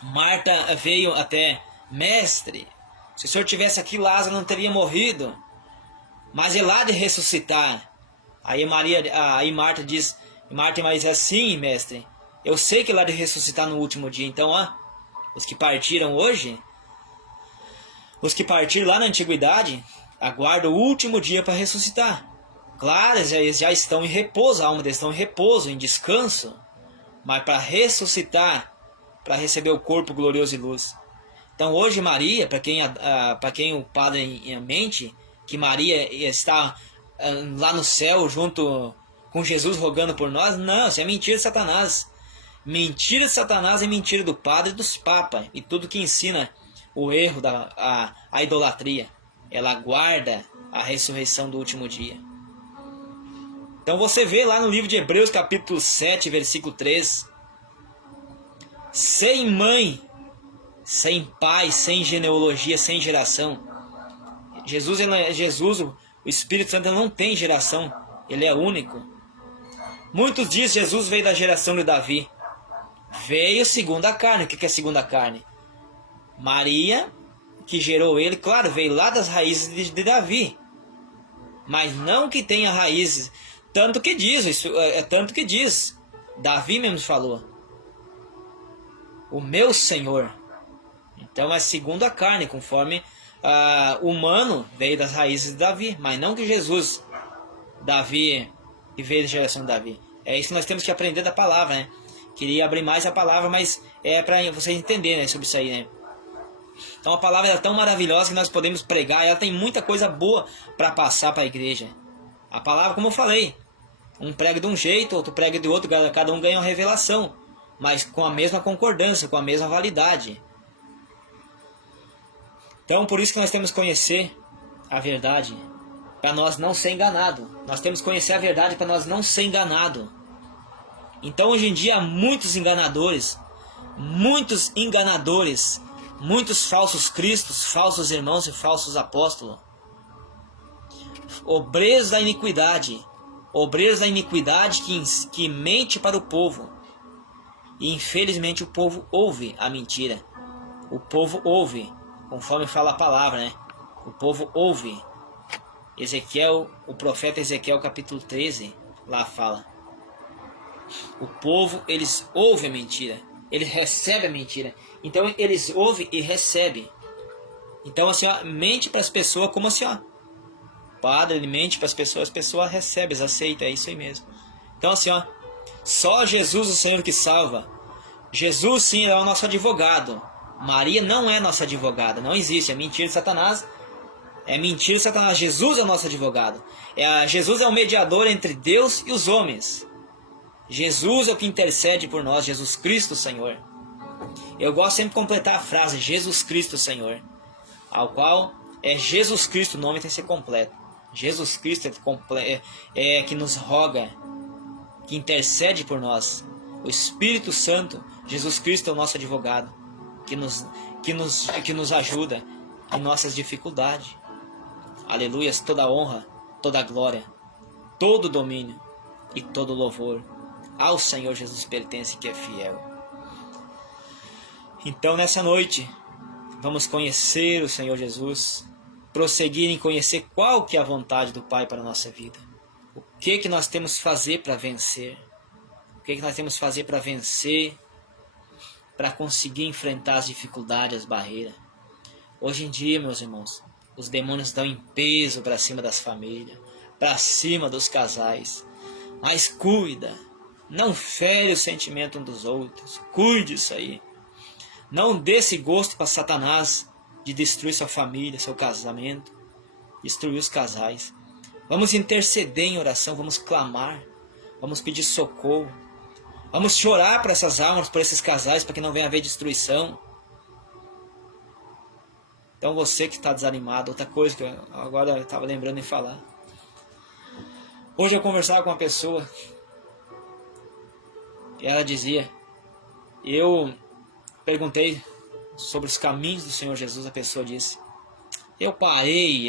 Marta veio até: Mestre, se o senhor tivesse aqui, Lázaro não teria morrido, mas ele há de ressuscitar. Aí Marta diz: Marta, mas é assim, mestre, eu sei que ele há de ressuscitar no último dia. Então, os que partiram hoje, os que partiram lá na antiguidade, aguardam o último dia para ressuscitar. Claro, eles já estão em repouso, a alma deles estão em repouso, em descanso, mas para ressuscitar, para receber o corpo glorioso e luz. Então hoje Maria, para quem o padre em mente, que Maria está lá no céu junto com Jesus rogando por nós, não, isso é mentira de Satanás. Mentira de Satanás é mentira do padre e dos papas, e tudo que ensina o erro, a idolatria. Ela aguarda a ressurreição do último dia. Então você vê lá no livro de Hebreus capítulo 7, versículo 3, sem mãe, sem pai, sem genealogia, sem geração. Jesus, o Espírito Santo não tem geração, ele é único. Muitos dizem Jesus veio da geração de Davi. Veio segundo a carne. O que é segundo a carne? Maria, que gerou ele, claro, veio lá das raízes de Davi, mas não que tenha raízes, tanto que diz, Davi mesmo falou, o meu Senhor. Então é segundo a carne, conforme humano, veio das raízes de Davi, mas não que Jesus, Davi, que veio da geração de Davi. É isso que nós temos que aprender da palavra, né? Queria abrir mais a palavra, mas é para vocês entenderem, né, sobre isso aí, né? Então a palavra é tão maravilhosa que nós podemos pregar, ela tem muita coisa boa para passar para a igreja. A palavra, como eu falei, um prega de um jeito, outro prega de outro, cada um ganha uma revelação, mas com a mesma concordância, com a mesma validade. Então por isso que nós temos que conhecer a verdade, para nós não ser enganado. Nós temos que conhecer a verdade para nós não ser enganado. Então hoje em dia há muitos enganadores, muitos falsos cristos, falsos irmãos e falsos apóstolos, obreiros da iniquidade que mente para o povo. E infelizmente o povo ouve a mentira. O povo ouve, conforme fala a palavra, né? O povo ouve. O profeta Ezequiel capítulo 13, lá fala. O povo, eles ouvem a mentira, eles recebem a mentira. Então eles ouvem e recebem. Então assim, mente para as pessoas como assim, padre, ele mente para as pessoas recebem, aceitam, é isso aí mesmo. Então assim, só Jesus o Senhor que salva. Jesus sim é o nosso advogado. Maria não é nossa advogada, não existe, é mentira de Satanás. É mentira de Satanás. Jesus é o nosso advogado. Jesus é o mediador entre Deus e os homens. Jesus é o que intercede por nós, Jesus Cristo Senhor. Eu gosto sempre de completar a frase, Jesus Cristo Senhor, ao qual é Jesus Cristo, o nome tem que ser completo. Jesus Cristo é que nos roga, que intercede por nós. O Espírito Santo, Jesus Cristo é o nosso advogado, que nos ajuda em nossas dificuldades. Aleluias, toda honra, toda glória, todo domínio e todo louvor ao Senhor Jesus pertence, que é fiel. Então nessa noite, vamos conhecer o Senhor Jesus, prosseguir em conhecer qual que é a vontade do Pai para a nossa vida. O que nós temos que fazer para vencer? O que nós temos que fazer para vencer, para conseguir enfrentar as dificuldades, as barreiras? Hoje em dia, meus irmãos, os demônios dão em peso para cima das famílias, para cima dos casais. Mas cuida, não fere o sentimento um dos outros, cuide isso aí. Não dê esse gosto para Satanás de destruir sua família, seu casamento, destruir os casais. Vamos interceder em oração, vamos clamar, vamos pedir socorro, vamos chorar para essas almas, por esses casais, para que não venha haver destruição. Então você que está desanimado, outra coisa que agora eu estava lembrando de falar. Hoje eu conversava com uma pessoa e ela dizia, eu perguntei sobre os caminhos do Senhor Jesus, a pessoa disse, eu parei,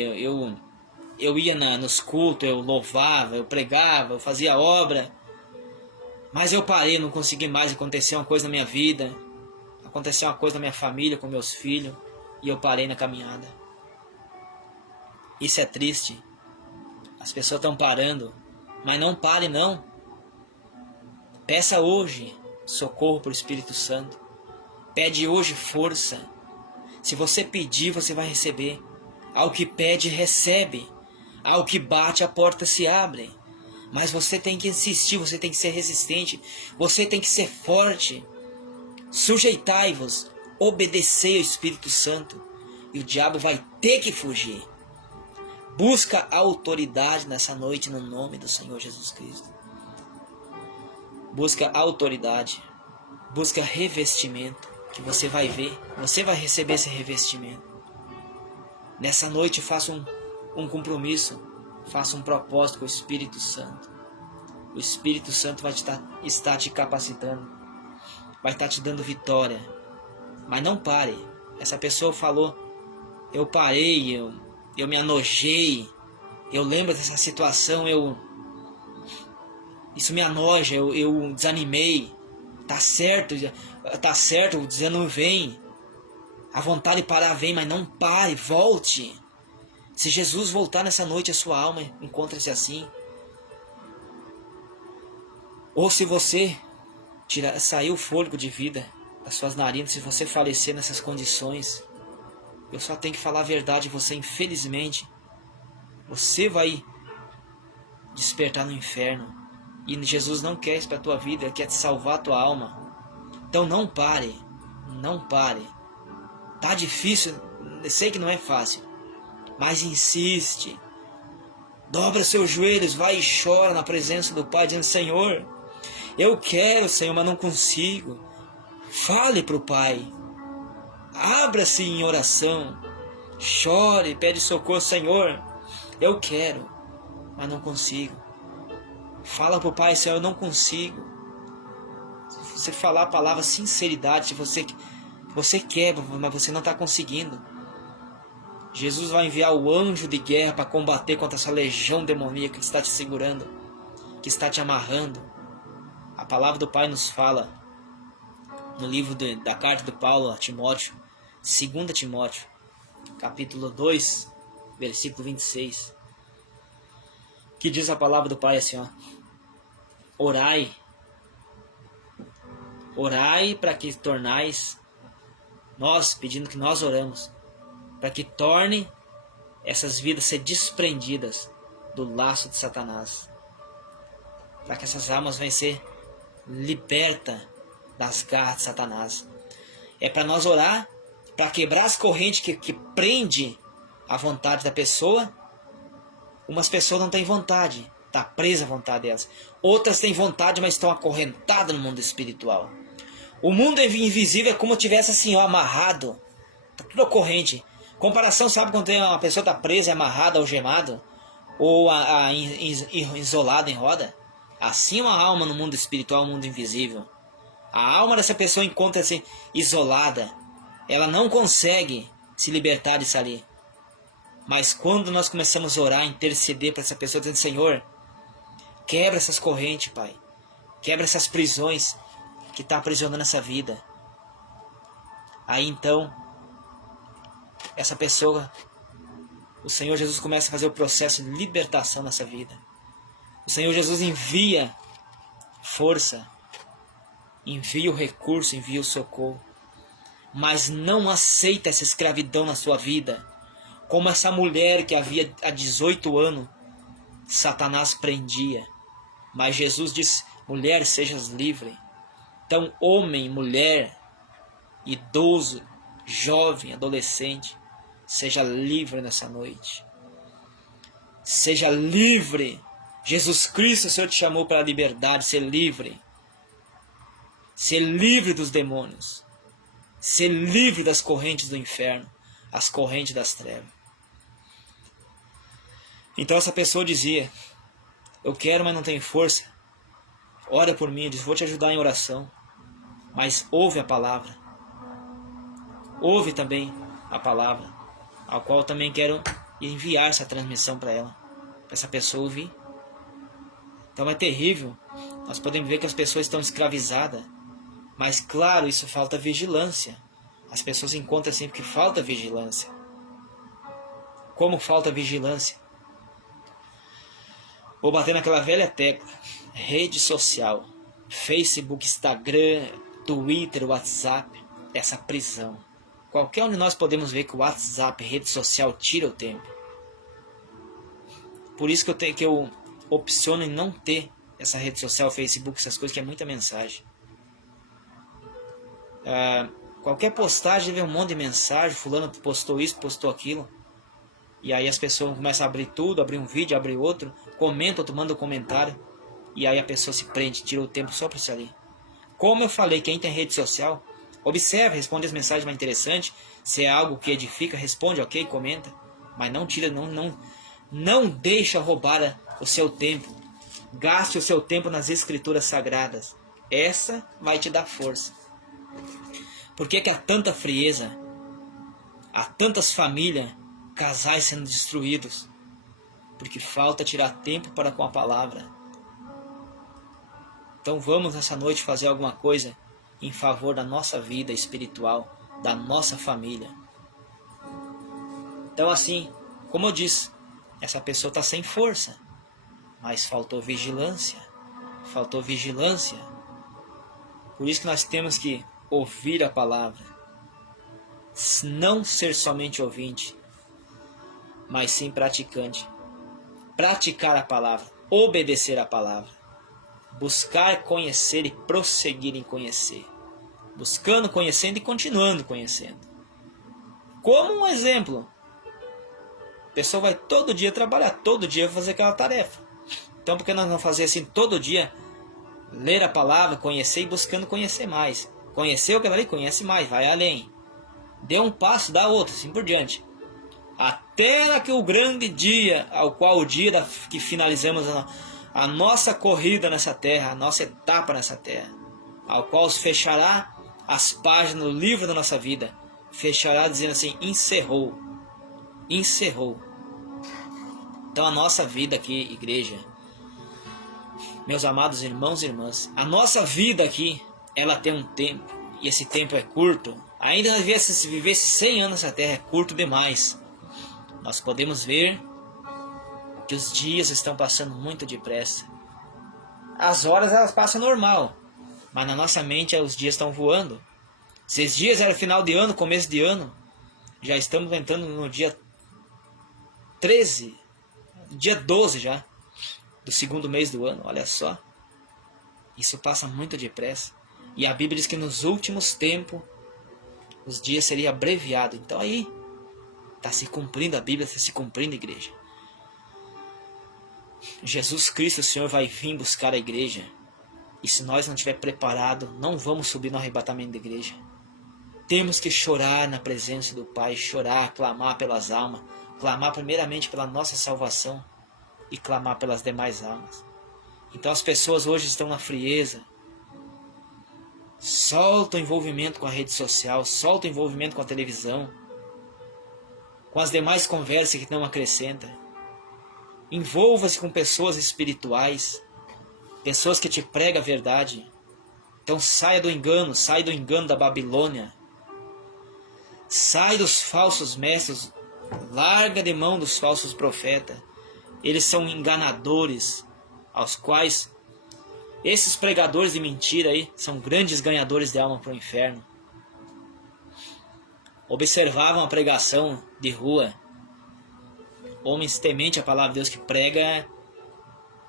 eu ia nos cultos, eu louvava, eu pregava, eu fazia obra, mas eu parei, não consegui mais, aconteceu uma coisa na minha vida, aconteceu uma coisa na minha família, com meus filhos, e eu parei na caminhada. Isso é triste, as pessoas estão parando, mas não pare não. Peça hoje socorro para o Espírito Santo. Pede hoje força. Se você pedir, você vai receber. Ao que pede, recebe. Ao que bate, a porta se abre. Mas você tem que insistir, você tem que ser resistente. Você tem que ser forte. Sujeitai-vos, obedecei ao Espírito Santo. E o diabo vai ter que fugir. Busca autoridade nessa noite no nome do Senhor Jesus Cristo. Busca autoridade. Busca revestimento. Que você vai ver, você vai receber esse revestimento. Nessa noite faça um compromisso, faça um propósito com o Espírito Santo. O Espírito Santo vai estar te capacitando, vai estar te dando vitória. Mas não pare. Essa pessoa falou, eu parei, eu me anojei, eu lembro dessa situação, isso me anoja, eu desanimei. Tá certo, o desânimo vem, a vontade de parar vem, mas não pare, volte. Se Jesus voltar nessa noite, a sua alma encontra-se assim. Ou se você sair o fôlego de vida das suas narinas, se você falecer nessas condições, eu só tenho que falar a verdade, você infelizmente, você vai despertar no inferno. E Jesus não quer isso para a tua vida, Ele quer te salvar a tua alma. Então não pare, não pare. Tá difícil, eu sei que não é fácil, mas insiste. Dobra seus joelhos, vai e chora na presença do Pai, dizendo, Senhor, eu quero, Senhor, mas não consigo. Fale para o Pai. Abra-se em oração. Chore, pede socorro, Senhor, eu quero, mas não consigo. Fala para o Pai, Senhor, eu não consigo. Se você falar a palavra sinceridade, se você quer, mas você não está conseguindo, Jesus vai enviar o anjo de guerra para combater contra essa legião demoníaca que está te segurando, que está te amarrando. A palavra do Pai nos fala no livro da carta do Paulo a Timóteo, 2 Timóteo, capítulo 2, versículo 26, que diz a palavra do Pai assim, ó, orai para que tornais, nós pedindo que nós oramos, para que torne essas vidas ser desprendidas do laço de Satanás, para que essas almas venham ser libertas das garras de Satanás. É para nós orar, para quebrar as correntes que prende a vontade da pessoa. Umas pessoas não têm vontade, está presa à vontade delas. Outras têm vontade, mas estão acorrentadas no mundo espiritual. O mundo invisível é como se tivesse assim, ó, amarrado. Está tudo corrente. Comparação, sabe quando uma pessoa está presa, amarrada, algemada, ou isolada em roda? Assim é uma alma no mundo espiritual, no mundo invisível. A alma dessa pessoa encontra-se isolada, ela não consegue se libertar disso ali. Mas quando nós começamos a orar, interceder para essa pessoa, dizendo: Senhor, quebra essas correntes, Pai. Quebra essas prisões que está aprisionando essa vida. Aí então, essa pessoa, o Senhor Jesus começa a fazer o processo de libertação nessa vida. O Senhor Jesus envia força, envia o recurso, envia o socorro. Mas não aceita essa escravidão na sua vida. Como essa mulher que havia há 18 anos, Satanás prendia. Mas Jesus disse: mulher, sejas livre. Então, homem, mulher, idoso, jovem, adolescente, seja livre nessa noite. Seja livre. Jesus Cristo, o Senhor te chamou para a liberdade, ser livre. Ser livre dos demônios. Ser livre das correntes do inferno, as correntes das trevas. Então essa pessoa dizia: eu quero, mas não tenho força. Ora por mim. Eu disse: vou te ajudar em oração. Mas ouve a palavra. Ouve também a palavra, ao qual eu também quero enviar essa transmissão para ela, para essa pessoa ouvir. Então é terrível. Nós podemos ver que as pessoas estão escravizadas. Mas claro, isso falta vigilância. As pessoas encontram sempre que falta vigilância. Como falta vigilância? Vou bater naquela velha tecla. Rede social. Facebook, Instagram, Twitter, WhatsApp. Essa prisão. Qualquer um de nós podemos ver que o WhatsApp, rede social, tira o tempo. Por isso que eu opciono em não ter essa rede social, Facebook, essas coisas, que é muita mensagem. Qualquer postagem vê um monte de mensagem. Fulano postou isso, postou aquilo. E aí as pessoas começam a abrir tudo, abrir um vídeo, abrir outro, comentam, outro manda um comentário. E aí a pessoa se prende, tira o tempo só para isso ali. Como eu falei, quem tem rede social, observa, responde as mensagens mais interessantes. Se é algo que edifica, responde, ok, comenta. Mas não tira, não deixa roubar o seu tempo. Gaste o seu tempo nas escrituras sagradas. Essa vai te dar força. Por que há tanta frieza? Há tantas famílias, casais sendo destruídos? Porque falta tirar tempo para com a palavra. Então vamos nessa noite fazer alguma coisa em favor da nossa vida espiritual, da nossa família. Então assim, como eu disse, essa pessoa está sem força, mas faltou vigilância. Faltou vigilância. Por isso que nós temos que ouvir a palavra. Não ser somente ouvinte, mas sim praticante. Praticar a palavra, obedecer a palavra. Buscar conhecer e prosseguir em conhecer. Buscando, conhecendo e continuando conhecendo. Como um exemplo, a pessoa vai todo dia trabalhar, todo dia fazer aquela tarefa. Então por que nós não fazer assim todo dia? Ler a palavra, conhecer e buscando conhecer mais. Conheceu aquilo ali, conhece mais, vai além. Dê um passo, dá outro, assim por diante. Até que o grande dia, ao qual o dia que finalizamos a nossa corrida nessa terra, a nossa etapa nessa terra, ao qual se fechará as páginas do livro da nossa vida, fechará dizendo assim: encerrou. Encerrou. Então a nossa vida aqui, igreja, meus amados irmãos e irmãs, a nossa vida aqui, ela tem um tempo, e esse tempo é curto. Ainda se vivesse 100 anos nessa terra, é curto demais. Nós podemos ver que os dias estão passando muito depressa. As horas elas passam normal, mas na nossa mente os dias estão voando. Se esses dias era final de ano, começo de ano, já estamos entrando no dia 13, dia 12 já, do segundo mês do ano, olha só. Isso passa muito depressa. E a Bíblia diz que nos últimos tempos os dias seriam abreviados. Então aí está se cumprindo, a Bíblia está se cumprindo, igreja. Jesus Cristo, o Senhor, vai vir buscar a igreja. E se nós não estiver preparado, não vamos subir no arrebatamento da igreja. Temos que chorar na presença do Pai, chorar, clamar pelas almas, clamar primeiramente pela nossa salvação e clamar pelas demais almas. Então as pessoas hoje estão na frieza, Solta o envolvimento com a rede social, solta o envolvimento com a televisão, com as demais conversas que não acrescentam. Envolva-se com pessoas espirituais, pessoas que te pregam a verdade. Então sai do engano da Babilônia. Sai dos falsos mestres, larga de mão dos falsos profetas. Eles são enganadores, aos quais esses pregadores de mentira aí são grandes ganhadores de alma para o inferno. Observavam a pregação de rua. Homens temente a palavra de Deus que prega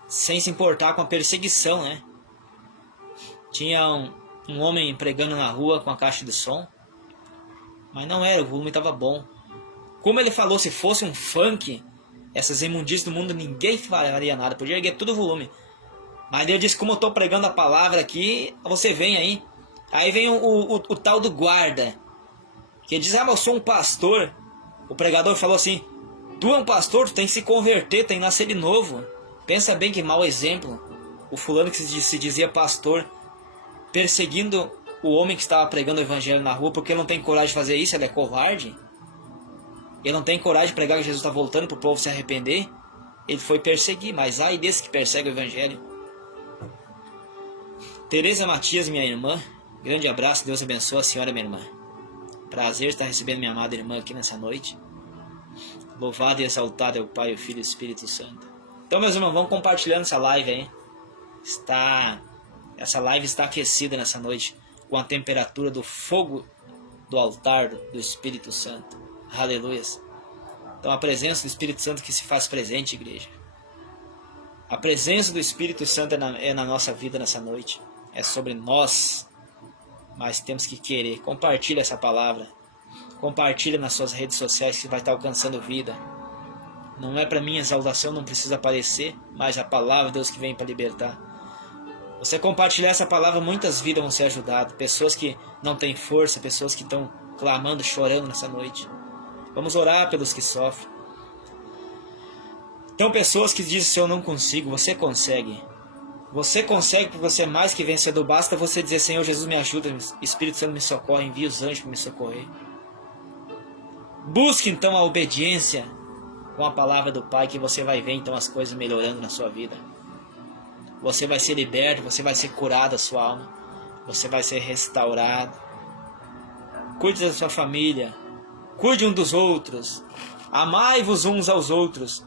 sem se importar com a perseguição, né? Tinha um homem pregando na rua com a caixa de som, mas não era, o volume estava bom. Como ele falou, se fosse um funk, essas imundícias do mundo, ninguém faria nada, podia erguer todo o volume. Mas ele disse, como eu estou pregando a palavra aqui, você vem aí. Aí vem o tal do guarda, que ele diz, mas eu sou um pastor. O pregador falou assim, tu é um pastor, tu tem que se converter, tem que nascer de novo. Pensa bem que mau exemplo. O fulano que se dizia pastor, perseguindo o homem que estava pregando o evangelho na rua, porque ele não tem coragem de fazer isso, ele é covarde. Ele não tem coragem de pregar que Jesus está voltando para o povo se arrepender. Ele foi perseguir, mas ai desse que persegue o evangelho. Tereza Matias, minha irmã, grande abraço, Deus abençoe a senhora, minha irmã. Prazer estar recebendo minha amada irmã aqui nessa noite. Louvado e exaltado é o Pai, o Filho e o Espírito Santo. Então, meus irmãos, vamos compartilhando essa live aí. Essa live está aquecida nessa noite com a temperatura do fogo do altar do Espírito Santo. Aleluia. Então, a presença do Espírito Santo que se faz presente, igreja. A presença do Espírito Santo é na nossa vida nessa noite. É sobre nós. Mas temos que querer. Compartilhe essa palavra. Compartilhe nas suas redes sociais que vai estar alcançando vida. Não é para minha exaltação, não precisa aparecer, mas a palavra de Deus que vem para libertar. Você compartilhar essa palavra, muitas vidas vão ser ajudadas. Pessoas que não têm força, pessoas que estão clamando, chorando nessa noite. Vamos orar pelos que sofrem. Então, pessoas que dizem, Senhor, eu não consigo, você consegue. Você consegue, porque você é mais que vencedor. Basta você dizer, Senhor Jesus, me ajuda, Espírito Santo me socorre, envia os anjos para me socorrer. Busque então a obediência com a palavra do Pai, que você vai ver então as coisas melhorando na sua vida. Você vai ser liberto, você vai ser curado a sua alma. Você vai ser restaurado. Cuide da sua família. Cuide um dos outros. Amai-vos uns aos outros.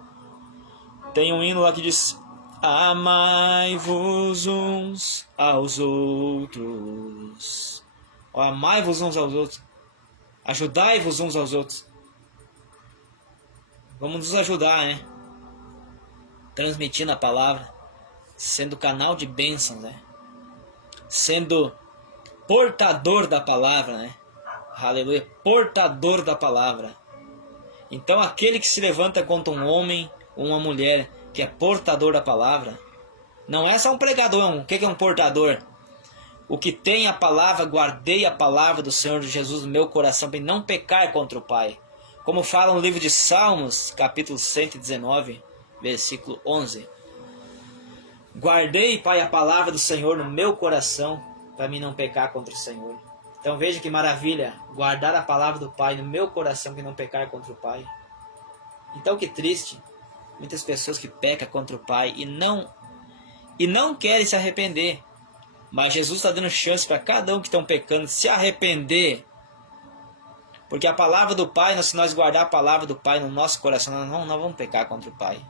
Tem um hino lá que diz, amai-vos uns aos outros. Ou amai-vos uns aos outros. Ajudai-vos uns aos outros. Vamos nos ajudar, né? Transmitindo a palavra. Sendo canal de bênçãos, né? Sendo portador da palavra, né? Aleluia. Portador da palavra. Então aquele que se levanta contra um homem ou uma mulher que é portador da palavra, não é só um pregador. O que é um portador? O que tem a palavra, guardei a palavra do Senhor Jesus no meu coração para não pecar contra o Pai. Como fala no livro de Salmos, capítulo 119, versículo 11. Guardei, Pai, a palavra do Senhor no meu coração para mim não pecar contra o Senhor. Então veja que maravilha, guardar a palavra do Pai no meu coração para não pecar contra o Pai. Então que triste, muitas pessoas que pecam contra o Pai e não querem se arrepender. Mas Jesus está dando chance para cada um que estão pecando se arrepender. Porque a palavra do Pai, se nós guardar a palavra do Pai no nosso coração, nós não vamos pecar contra o Pai.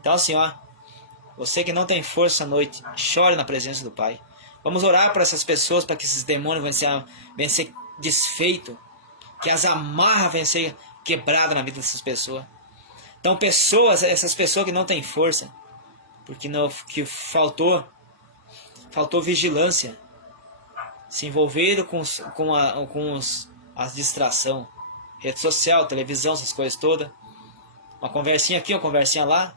Então assim, ó, você que não tem força à noite, chore na presença do Pai. Vamos orar para essas pessoas, para que esses demônios venham ser desfeitos, que as amarras venham ser quebradas na vida dessas pessoas. Então essas pessoas que não têm força, porque que faltou vigilância, se envolveram com as distrações, rede social, televisão, essas coisas todas. Uma conversinha aqui, uma conversinha lá.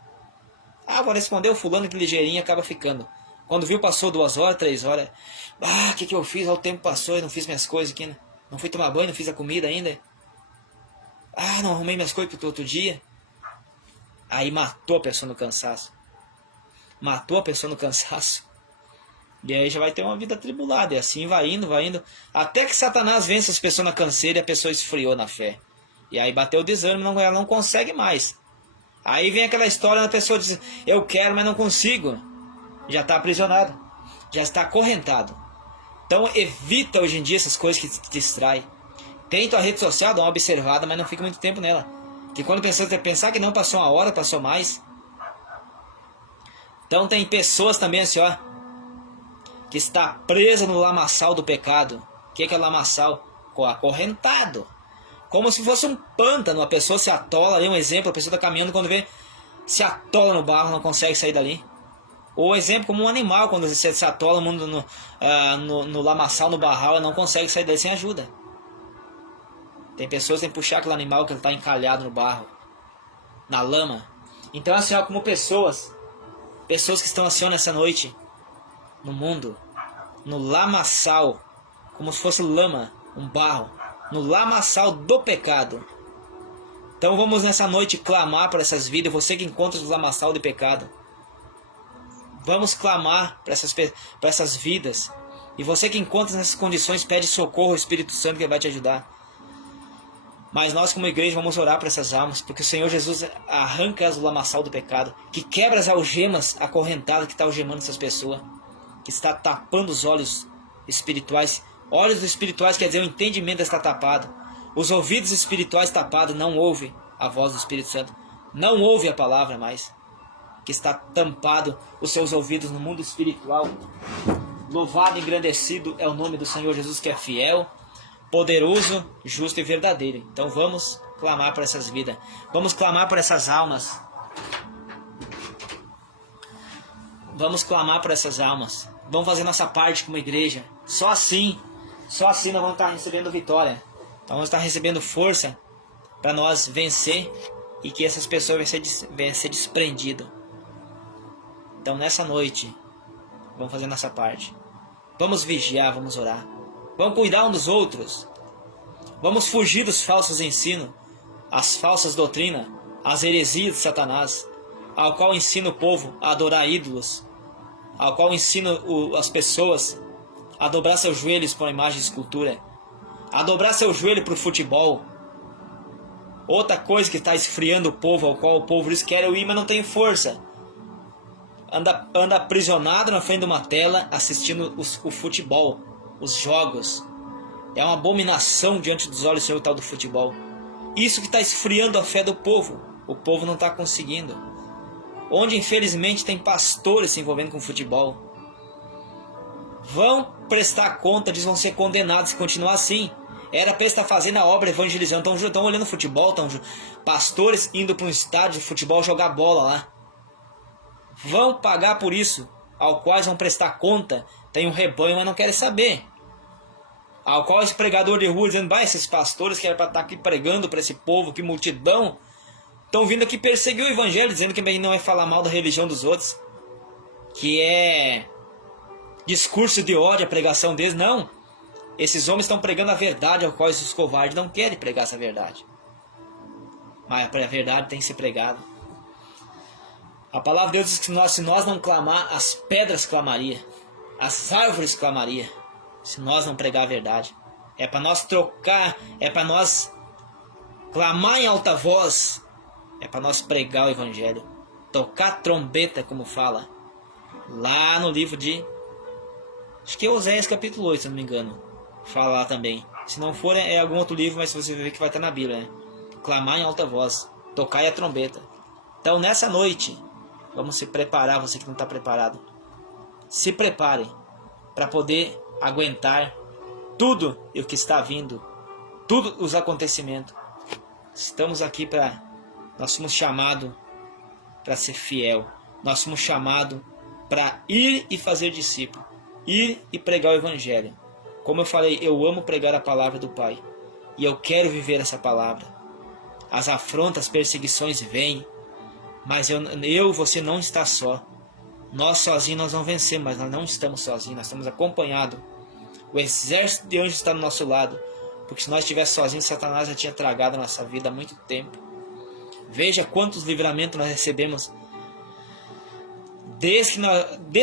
Vou responder o fulano que ligeirinho acaba ficando. Quando viu, passou 2 horas, 3 horas. O que eu fiz? O tempo passou e não fiz minhas coisas aqui, né? Não fui tomar banho, não fiz a comida ainda. Não arrumei minhas coisas para o outro dia. Aí matou a pessoa no cansaço. Matou a pessoa no cansaço. E aí já vai ter uma vida atribulada. E assim vai indo, vai indo. Até que Satanás vence as pessoas na canseira e a pessoa esfriou na fé. E aí bateu o desânimo, ela não consegue mais. Aí vem aquela história da pessoa diz, eu quero, mas não consigo. Já está aprisionado. Já está acorrentado. Então evita hoje em dia essas coisas que te distraem. Tenta a rede social, dá uma observada, mas não fica muito tempo nela. Que quando pensar que não passou uma hora, passou mais. Então tem pessoas também assim, ó, que está presa no lamaçal do pecado. O que é o lamaçal? Acorrentado. Como se fosse um pântano. A pessoa se atola ali, um exemplo, a pessoa está caminhando, quando vê, se atola no barro, não consegue sair dali. Ou exemplo, como um animal, quando você se atola no lamaçal, no barral, não consegue sair dali sem ajuda. Tem pessoas que têm que puxar aquele animal que ele está encalhado no barro, na lama. Então assim, ó, como pessoas que estão assim, ó, nessa noite, no mundo, no lamaçal, como se fosse lama, um barro, no lamaçal do pecado. Então vamos nessa noite clamar por essas vidas, você que encontra no lamaçal de pecado. Vamos clamar para essas vidas. E você que encontra nessas condições, pede socorro ao Espírito Santo que vai te ajudar. Mas nós como igreja vamos orar para essas almas, porque o Senhor Jesus arranca do lamaçal do pecado, que quebra as algemas acorrentadas que está algemando essas pessoas, que está tapando os olhos espirituais. Olhos espirituais quer dizer o entendimento está tapado. Os ouvidos espirituais tapados, não ouve a voz do Espírito Santo, não ouve a palavra mais, que está tampado os seus ouvidos no mundo espiritual. Louvado e engrandecido é o nome do Senhor Jesus, que é fiel, poderoso, justo e verdadeiro. Então vamos clamar por essas vidas. Vamos clamar por essas almas. Vamos clamar por essas almas. Vamos fazer nossa parte como igreja. Só assim nós vamos estar recebendo vitória. Então vamos estar recebendo força para nós vencer e que essas pessoas venham ser desprendidas. Então nessa noite, vamos fazer nossa parte. Vamos vigiar, vamos orar. Vamos cuidar um dos outros. Vamos fugir dos falsos ensinos, as falsas doutrinas, as heresias de Satanás, ao qual ensina o povo a adorar ídolos, ao qual ensina as pessoas a dobrar seus joelhos para a imagem de escultura, a dobrar seu joelho para o futebol. Outra coisa que está esfriando o povo, ao qual o povo diz que quer ir, mas não tem força. Anda aprisionado na frente de uma tela assistindo o futebol, os jogos. É uma abominação diante dos olhos do Senhor, tal do futebol. Isso que está esfriando a fé do povo. O povo não está conseguindo. Onde infelizmente tem pastores se envolvendo com futebol. Vão prestar conta, eles vão ser condenados se continuar assim. Era para estar fazendo a obra evangelizando. Estão olhando futebol, pastores indo para um estádio de futebol jogar bola lá. Vão pagar por isso, ao qual vão prestar conta. Tem um rebanho, mas não querem saber. Ao qual esse pregador de rua dizendo, esses pastores que era para estar aqui pregando para esse povo, que multidão, estão vindo aqui perseguir o evangelho, dizendo que não é falar mal da religião dos outros, que é discurso de ódio a pregação deles. Não, esses homens estão pregando a verdade, ao qual esses covardes não querem pregar essa verdade. Mas a verdade tem que ser pregada. A palavra de Deus diz que se nós não clamar, as pedras clamariam, as árvores clamariam, se nós não pregar a verdade. É para nós trocar, é para nós clamar em alta voz, é para nós pregar o evangelho, tocar trombeta, como fala lá no livro de, acho que é Oséias capítulo 8, se não me engano, fala lá também. Se não for, é algum outro livro, mas você vê que vai estar na Bíblia, né? Clamar em alta voz, tocar a trombeta. Então nessa noite, vamos se preparar, você que não está preparado. Se prepare para poder aguentar tudo o que está vindo, todos os acontecimentos. Estamos aqui para... Nós somos chamados para ser fiel. Nós somos chamados para ir e fazer discípulo. Ir e pregar o evangelho. Como eu falei, eu amo pregar a palavra do Pai. E eu quero viver essa palavra. As afrontas, as perseguições vêm. Mas eu e você não está só. Nós sozinhos nós não vencemos, mas nós não estamos sozinhos, nós estamos acompanhados. O exército de anjos está do nosso lado, porque se nós estivéssemos sozinhos, Satanás já tinha tragado a nossa vida há muito tempo. Veja quantos livramentos nós recebemos desde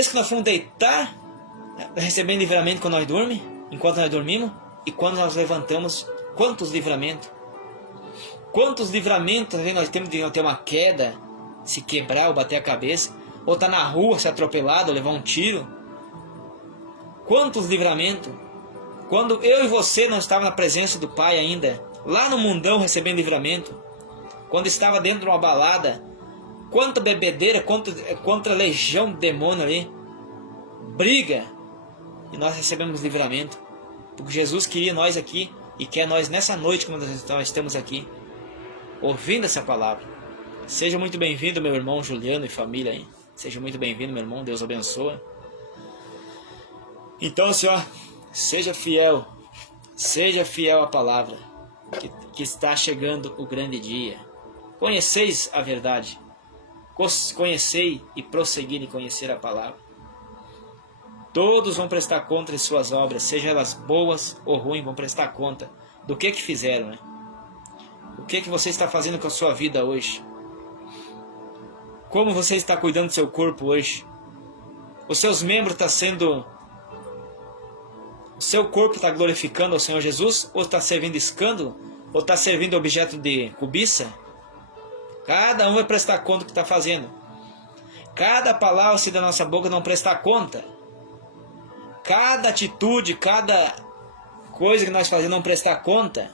que nós fomos deitar recebendo livramento quando nós dormimos, enquanto nós dormimos, e quando nós levantamos, quantos livramentos? Quantos livramentos nós temos de ter uma queda, se quebrar ou bater a cabeça, ou estar na rua, ser atropelado, ou levar um tiro? Quantos livramentos? Quando eu e você não estávamos na presença do Pai ainda, lá no mundão recebendo livramento, quando estava dentro de uma balada, quanta bebedeira, quanta legião de demônio ali, briga, e nós recebemos livramento, porque Jesus queria nós aqui, e quer nós nessa noite, quando nós estamos aqui, ouvindo essa palavra. Seja muito bem-vindo, meu irmão Juliano e família aí. Seja muito bem-vindo, meu irmão, Deus abençoe. Então, Senhor, seja fiel à palavra, que está chegando o grande dia. Conheceis a verdade, conhecei e prosseguir em conhecer a palavra. Todos vão prestar conta de suas obras, sejam elas boas ou ruins, vão prestar conta do que fizeram, né? O que você está fazendo com a sua vida hoje? Como você está cuidando do seu corpo hoje? Os seus membros estão sendo... O seu corpo está glorificando ao Senhor Jesus? Ou está servindo escândalo? Ou está servindo objeto de cobiça? Cada um vai prestar conta do que está fazendo. Cada palavra se da nossa boca não prestar conta. Cada atitude, cada coisa que nós fazemos não prestar conta.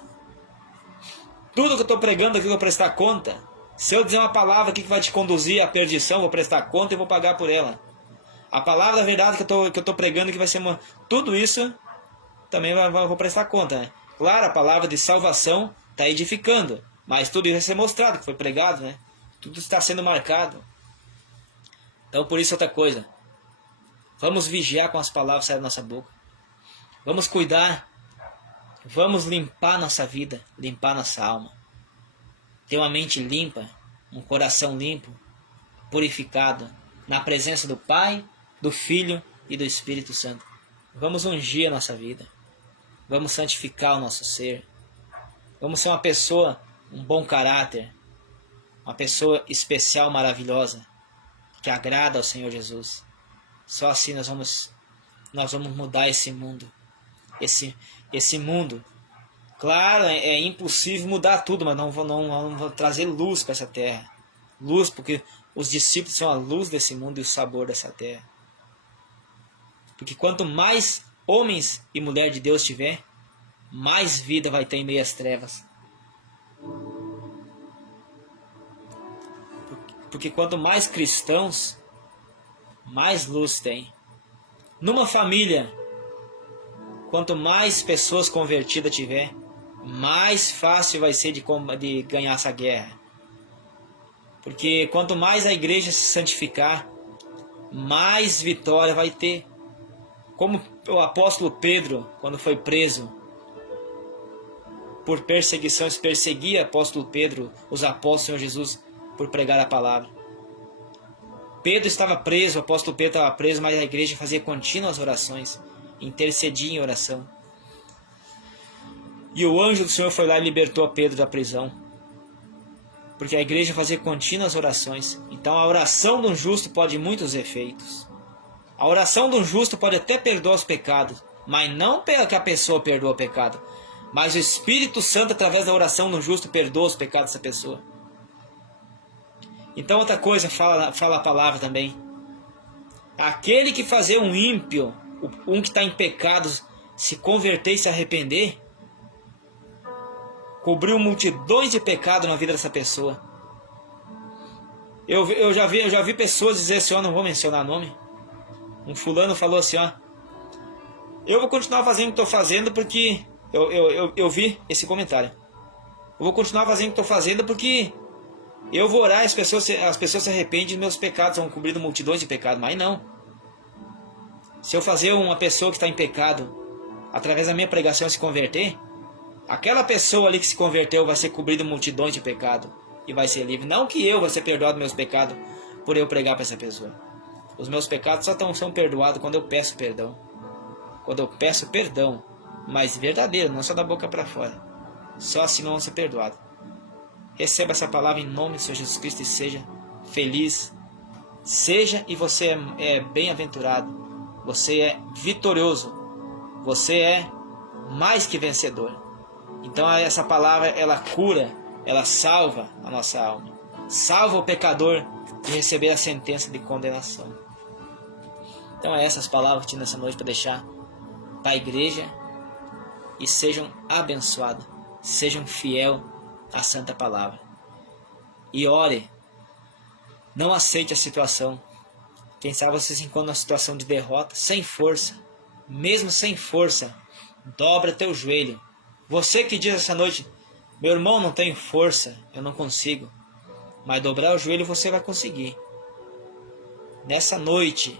Tudo que eu estou pregando aqui eu vou prestar conta. Se eu dizer uma palavra aqui que vai te conduzir à perdição, eu vou prestar conta e vou pagar por ela. A palavra da verdade que eu estou pregando que vai ser tudo isso também vou prestar conta, né? Claro, a palavra de salvação está edificando, mas tudo isso vai ser mostrado, que foi pregado, né? Tudo está sendo marcado. Então, por isso, outra coisa. Vamos vigiar com as palavras que saem da nossa boca. Vamos cuidar. Vamos limpar nossa vida, limpar nossa alma. Ter uma mente limpa, um coração limpo, purificado, na presença do Pai, do Filho e do Espírito Santo. Vamos ungir a nossa vida. Vamos santificar o nosso ser. Vamos ser uma pessoa, um bom caráter, uma pessoa especial, maravilhosa, que agrada ao Senhor Jesus. Só assim nós vamos mudar esse mundo. Esse mundo. Claro, é impossível mudar tudo, mas não vou trazer luz para essa terra. Luz, porque os discípulos são a luz desse mundo e o sabor dessa terra. Porque quanto mais homens e mulher de Deus tiver, mais vida vai ter em meio às trevas. Porque quanto mais cristãos, mais luz tem. Numa família, quanto mais pessoas convertidas tiver, mais fácil vai ser de ganhar essa guerra. Porque quanto mais a igreja se santificar, mais vitória vai ter. Como o apóstolo Pedro, quando foi preso por perseguições, perseguia o apóstolo Pedro, os apóstolos do Senhor Jesus, por pregar a palavra. Pedro estava preso, o apóstolo Pedro estava preso, mas a igreja fazia contínuas orações, intercedia em oração. E o anjo do Senhor foi lá e libertou a Pedro da prisão. Porque a igreja fazia contínuas orações. Então a oração de um justo pode muitos efeitos. A oração de um justo pode até perdoar os pecados, mas não que a pessoa perdoa o pecado, mas o Espírito Santo, através da oração de um justo, perdoa os pecados dessa pessoa. Então outra coisa, fala a palavra também. Aquele que fazer um ímpio, um que está em pecados, se converter e se arrepender, cobriu multidões de pecados na vida dessa pessoa. Eu já vi pessoas dizer assim, não vou mencionar nome. Um fulano falou assim, eu vou continuar fazendo o que estou fazendo porque... Eu vi esse comentário. Eu vou continuar fazendo o que estou fazendo porque eu vou orar e as pessoas se arrependem e meus pecados vão cobrir multidões de pecados. Mas não. Se eu fazer uma pessoa que está em pecado, através da minha pregação se converter, aquela pessoa ali que se converteu vai ser cobrida multidões de pecado e vai ser livre. Não que eu vou ser perdoado dos meus pecados por eu pregar para essa pessoa. Os meus pecados só são perdoados quando eu peço perdão. Quando eu peço perdão, mas verdadeiro, não só da boca para fora. Só assim não vão ser perdoados. Receba essa palavra em nome do Senhor Jesus Cristo e seja feliz. Seja e você é bem-aventurado. Você é vitorioso. Você é mais que vencedor. Então essa palavra, ela cura, ela salva a nossa alma. Salva o pecador de receber a sentença de condenação. Então é essas palavras que tinha nessa noite para deixar para a igreja. E sejam abençoados. Sejam fiel à santa palavra. E ore. Não aceite a situação. Quem sabe você se encontra numa situação de derrota, sem força. Mesmo sem força, dobra teu joelho. Você que diz essa noite: meu irmão, não tenho força, eu não consigo. Mas dobrar o joelho você vai conseguir. Nessa noite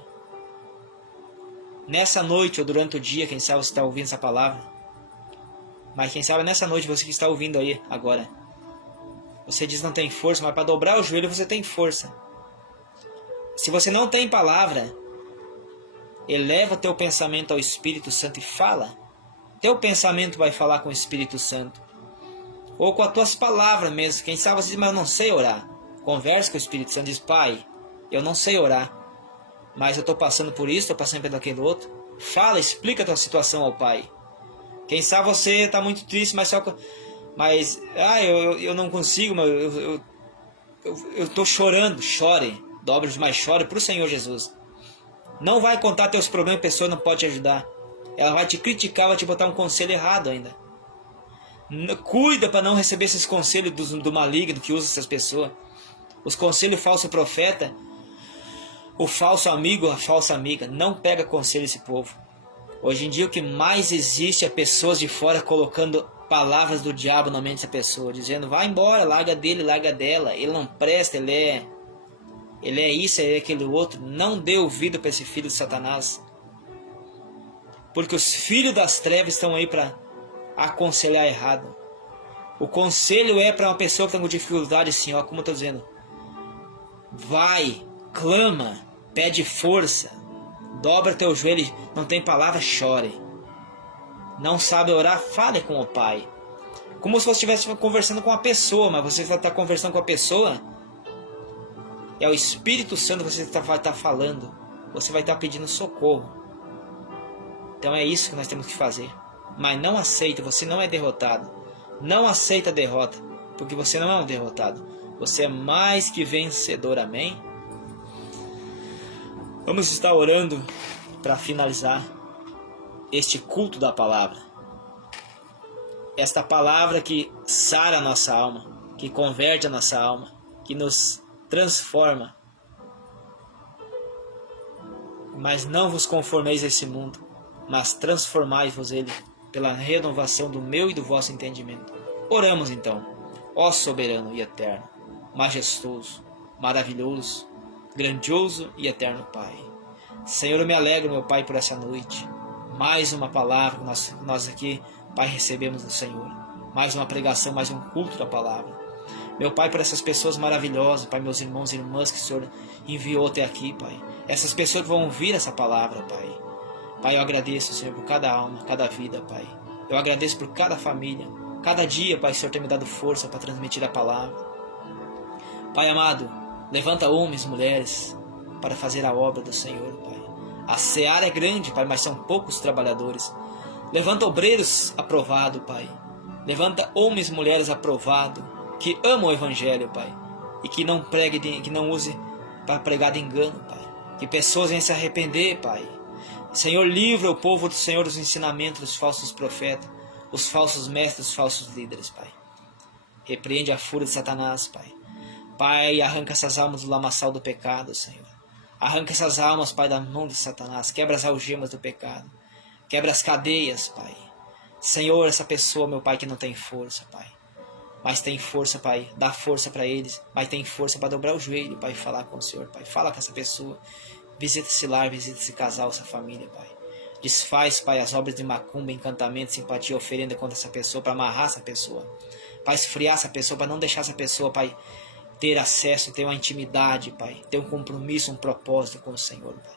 ou durante o dia, quem sabe você está ouvindo essa palavra. Mas quem sabe nessa noite, você que está ouvindo aí agora, você diz não tem força, mas para dobrar o joelho você tem força. Se você não tem palavra, eleva teu pensamento ao Espírito Santo e fala. Teu pensamento vai falar com o Espírito Santo. Ou com as tuas palavras mesmo. Quem sabe você diz, mas eu não sei orar. Converse com o Espírito Santo e diz: Pai, eu não sei orar, mas eu estou passando por isso, estou passando por aquele outro. Fala, explica a tua situação ao Pai. Quem sabe você está muito triste, eu não consigo, mas eu estou chorando. Chore, dobre os mais chore para o Senhor Jesus. Não vai contar teus problemas, a pessoa não pode te ajudar. Ela vai te criticar, vai te botar um conselho errado ainda. Cuida para não receber esses conselhos do maligno que usa essas pessoas. Os conselhos falso profeta, o falso amigo, a falsa amiga. Não pega conselho desse povo. Hoje em dia o que mais existe é pessoas de fora colocando palavras do diabo na mente dessa pessoa, dizendo: vai embora, larga dele, larga dela, ele não presta, ele é isso, ele é aquele outro. Não dê ouvido para esse filho de Satanás. Porque os filhos das trevas estão aí para aconselhar errado. O conselho é para uma pessoa que está com dificuldade, assim, ó, como eu estou dizendo. Vai, clama, pede força, dobra teu joelho, não tem palavra, chore. Não sabe orar, fale com o Pai. Como se você estivesse conversando com uma pessoa, mas você está conversando com a pessoa, é o Espírito Santo que você vai estar falando. Você vai estar pedindo socorro. Então é isso que nós temos que fazer. Mas não aceita, você não é derrotado. Não aceita a derrota, porque você não é um derrotado. Você é mais que vencedor, amém? Vamos estar orando para finalizar este culto da palavra. Esta palavra que sara a nossa alma, que converte a nossa alma, que nos transforma. Mas não vos conformeis a esse mundo, mas transformai-vos ele pela renovação do meu e do vosso entendimento. Oramos então. Ó soberano e eterno, majestoso, maravilhoso, grandioso e eterno Pai. Senhor, eu me alegro, meu Pai, por essa noite. Mais uma palavra que nós aqui, Pai, recebemos do Senhor. Mais uma pregação, mais um culto da palavra. Meu Pai, por essas pessoas maravilhosas, Pai, meus irmãos e irmãs que o Senhor enviou até aqui, Pai. Essas pessoas que vão ouvir essa palavra, Pai. Pai, eu agradeço, Senhor, por cada alma, cada vida, Pai. Eu agradeço por cada família. Cada dia, Pai, o Senhor tem me dado força para transmitir a palavra. Pai amado, levanta homens e mulheres para fazer a obra do Senhor, Pai. A seara é grande, Pai, mas são poucos trabalhadores. Levanta obreiros aprovados, Pai. Levanta homens e mulheres aprovados, que amam o Evangelho, Pai. E que não pregue, que não use para pregar de engano, Pai. Que pessoas venham se arrepender, Pai. Senhor, livra o povo do Senhor dos ensinamentos dos falsos profetas, os falsos mestres, os falsos líderes, Pai. Repreende a fúria de Satanás, Pai. Pai, arranca essas almas do lamaçal do pecado, Senhor. Arranca essas almas, Pai, da mão de Satanás. Quebra as algemas do pecado. Quebra as cadeias, Pai. Senhor, essa pessoa, meu Pai, que não tem força, Pai. Mas tem força, Pai. Dá força para eles. Mas tem força para dobrar o joelho, Pai, e falar com o Senhor, Pai. Fala com essa pessoa. Visita esse lar, visita esse casal, essa família, Pai. Desfaz, Pai, as obras de macumba, encantamento, simpatia, oferenda contra essa pessoa, para amarrar essa pessoa. Para esfriar essa pessoa, para não deixar essa pessoa, Pai, ter acesso, ter uma intimidade, Pai. Ter um compromisso, um propósito com o Senhor, Pai.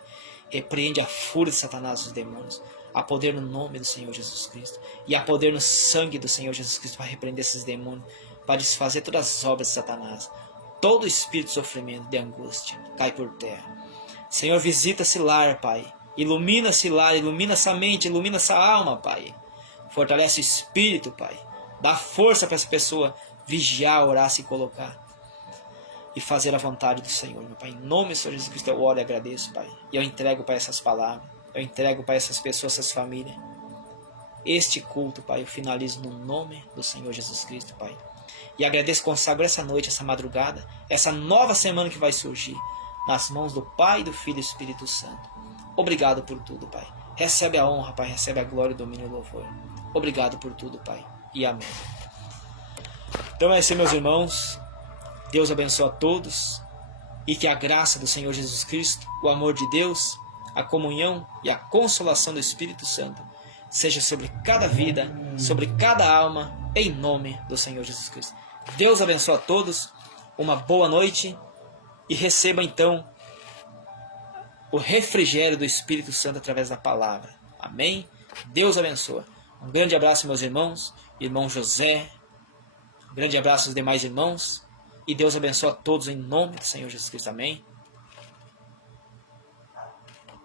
Repreende a fúria de Satanás e dos demônios. Há poder no nome do Senhor Jesus Cristo. E há poder no sangue do Senhor Jesus Cristo para repreender esses demônios, para desfazer todas as obras de Satanás. Todo espírito de sofrimento, de angústia, cai por terra. Senhor, visita esse lar, Pai. Ilumina esse lar, ilumina essa mente, ilumina essa alma, Pai. Fortalece o espírito, Pai. Dá força para essa pessoa vigiar, orar, se colocar e fazer a vontade do Senhor, meu Pai. Em nome do Senhor Jesus Cristo eu oro e agradeço, Pai. E eu entrego, Pai, essas palavras. Eu entrego, Pai, essas pessoas, essas famílias. Este culto, Pai, eu finalizo no nome do Senhor Jesus Cristo, Pai. E agradeço, consagro essa noite, essa madrugada, essa nova semana que vai surgir, nas mãos do Pai, do Filho e do Espírito Santo. Obrigado por tudo, Pai. Recebe a honra, Pai. Recebe a glória, o domínio e o louvor. Obrigado por tudo, Pai. E amém. Então é isso, meus irmãos. Deus abençoe a todos. E que a graça do Senhor Jesus Cristo, o amor de Deus, a comunhão e a consolação do Espírito Santo seja sobre cada vida, sobre cada alma, em nome do Senhor Jesus Cristo. Deus abençoe a todos. Uma boa noite. E receba então o refrigério do Espírito Santo através da palavra. Amém? Deus abençoe. Um grande abraço, meus irmãos. Irmão José. Um grande abraço aos demais irmãos. E Deus abençoe a todos em nome do Senhor Jesus Cristo. Amém?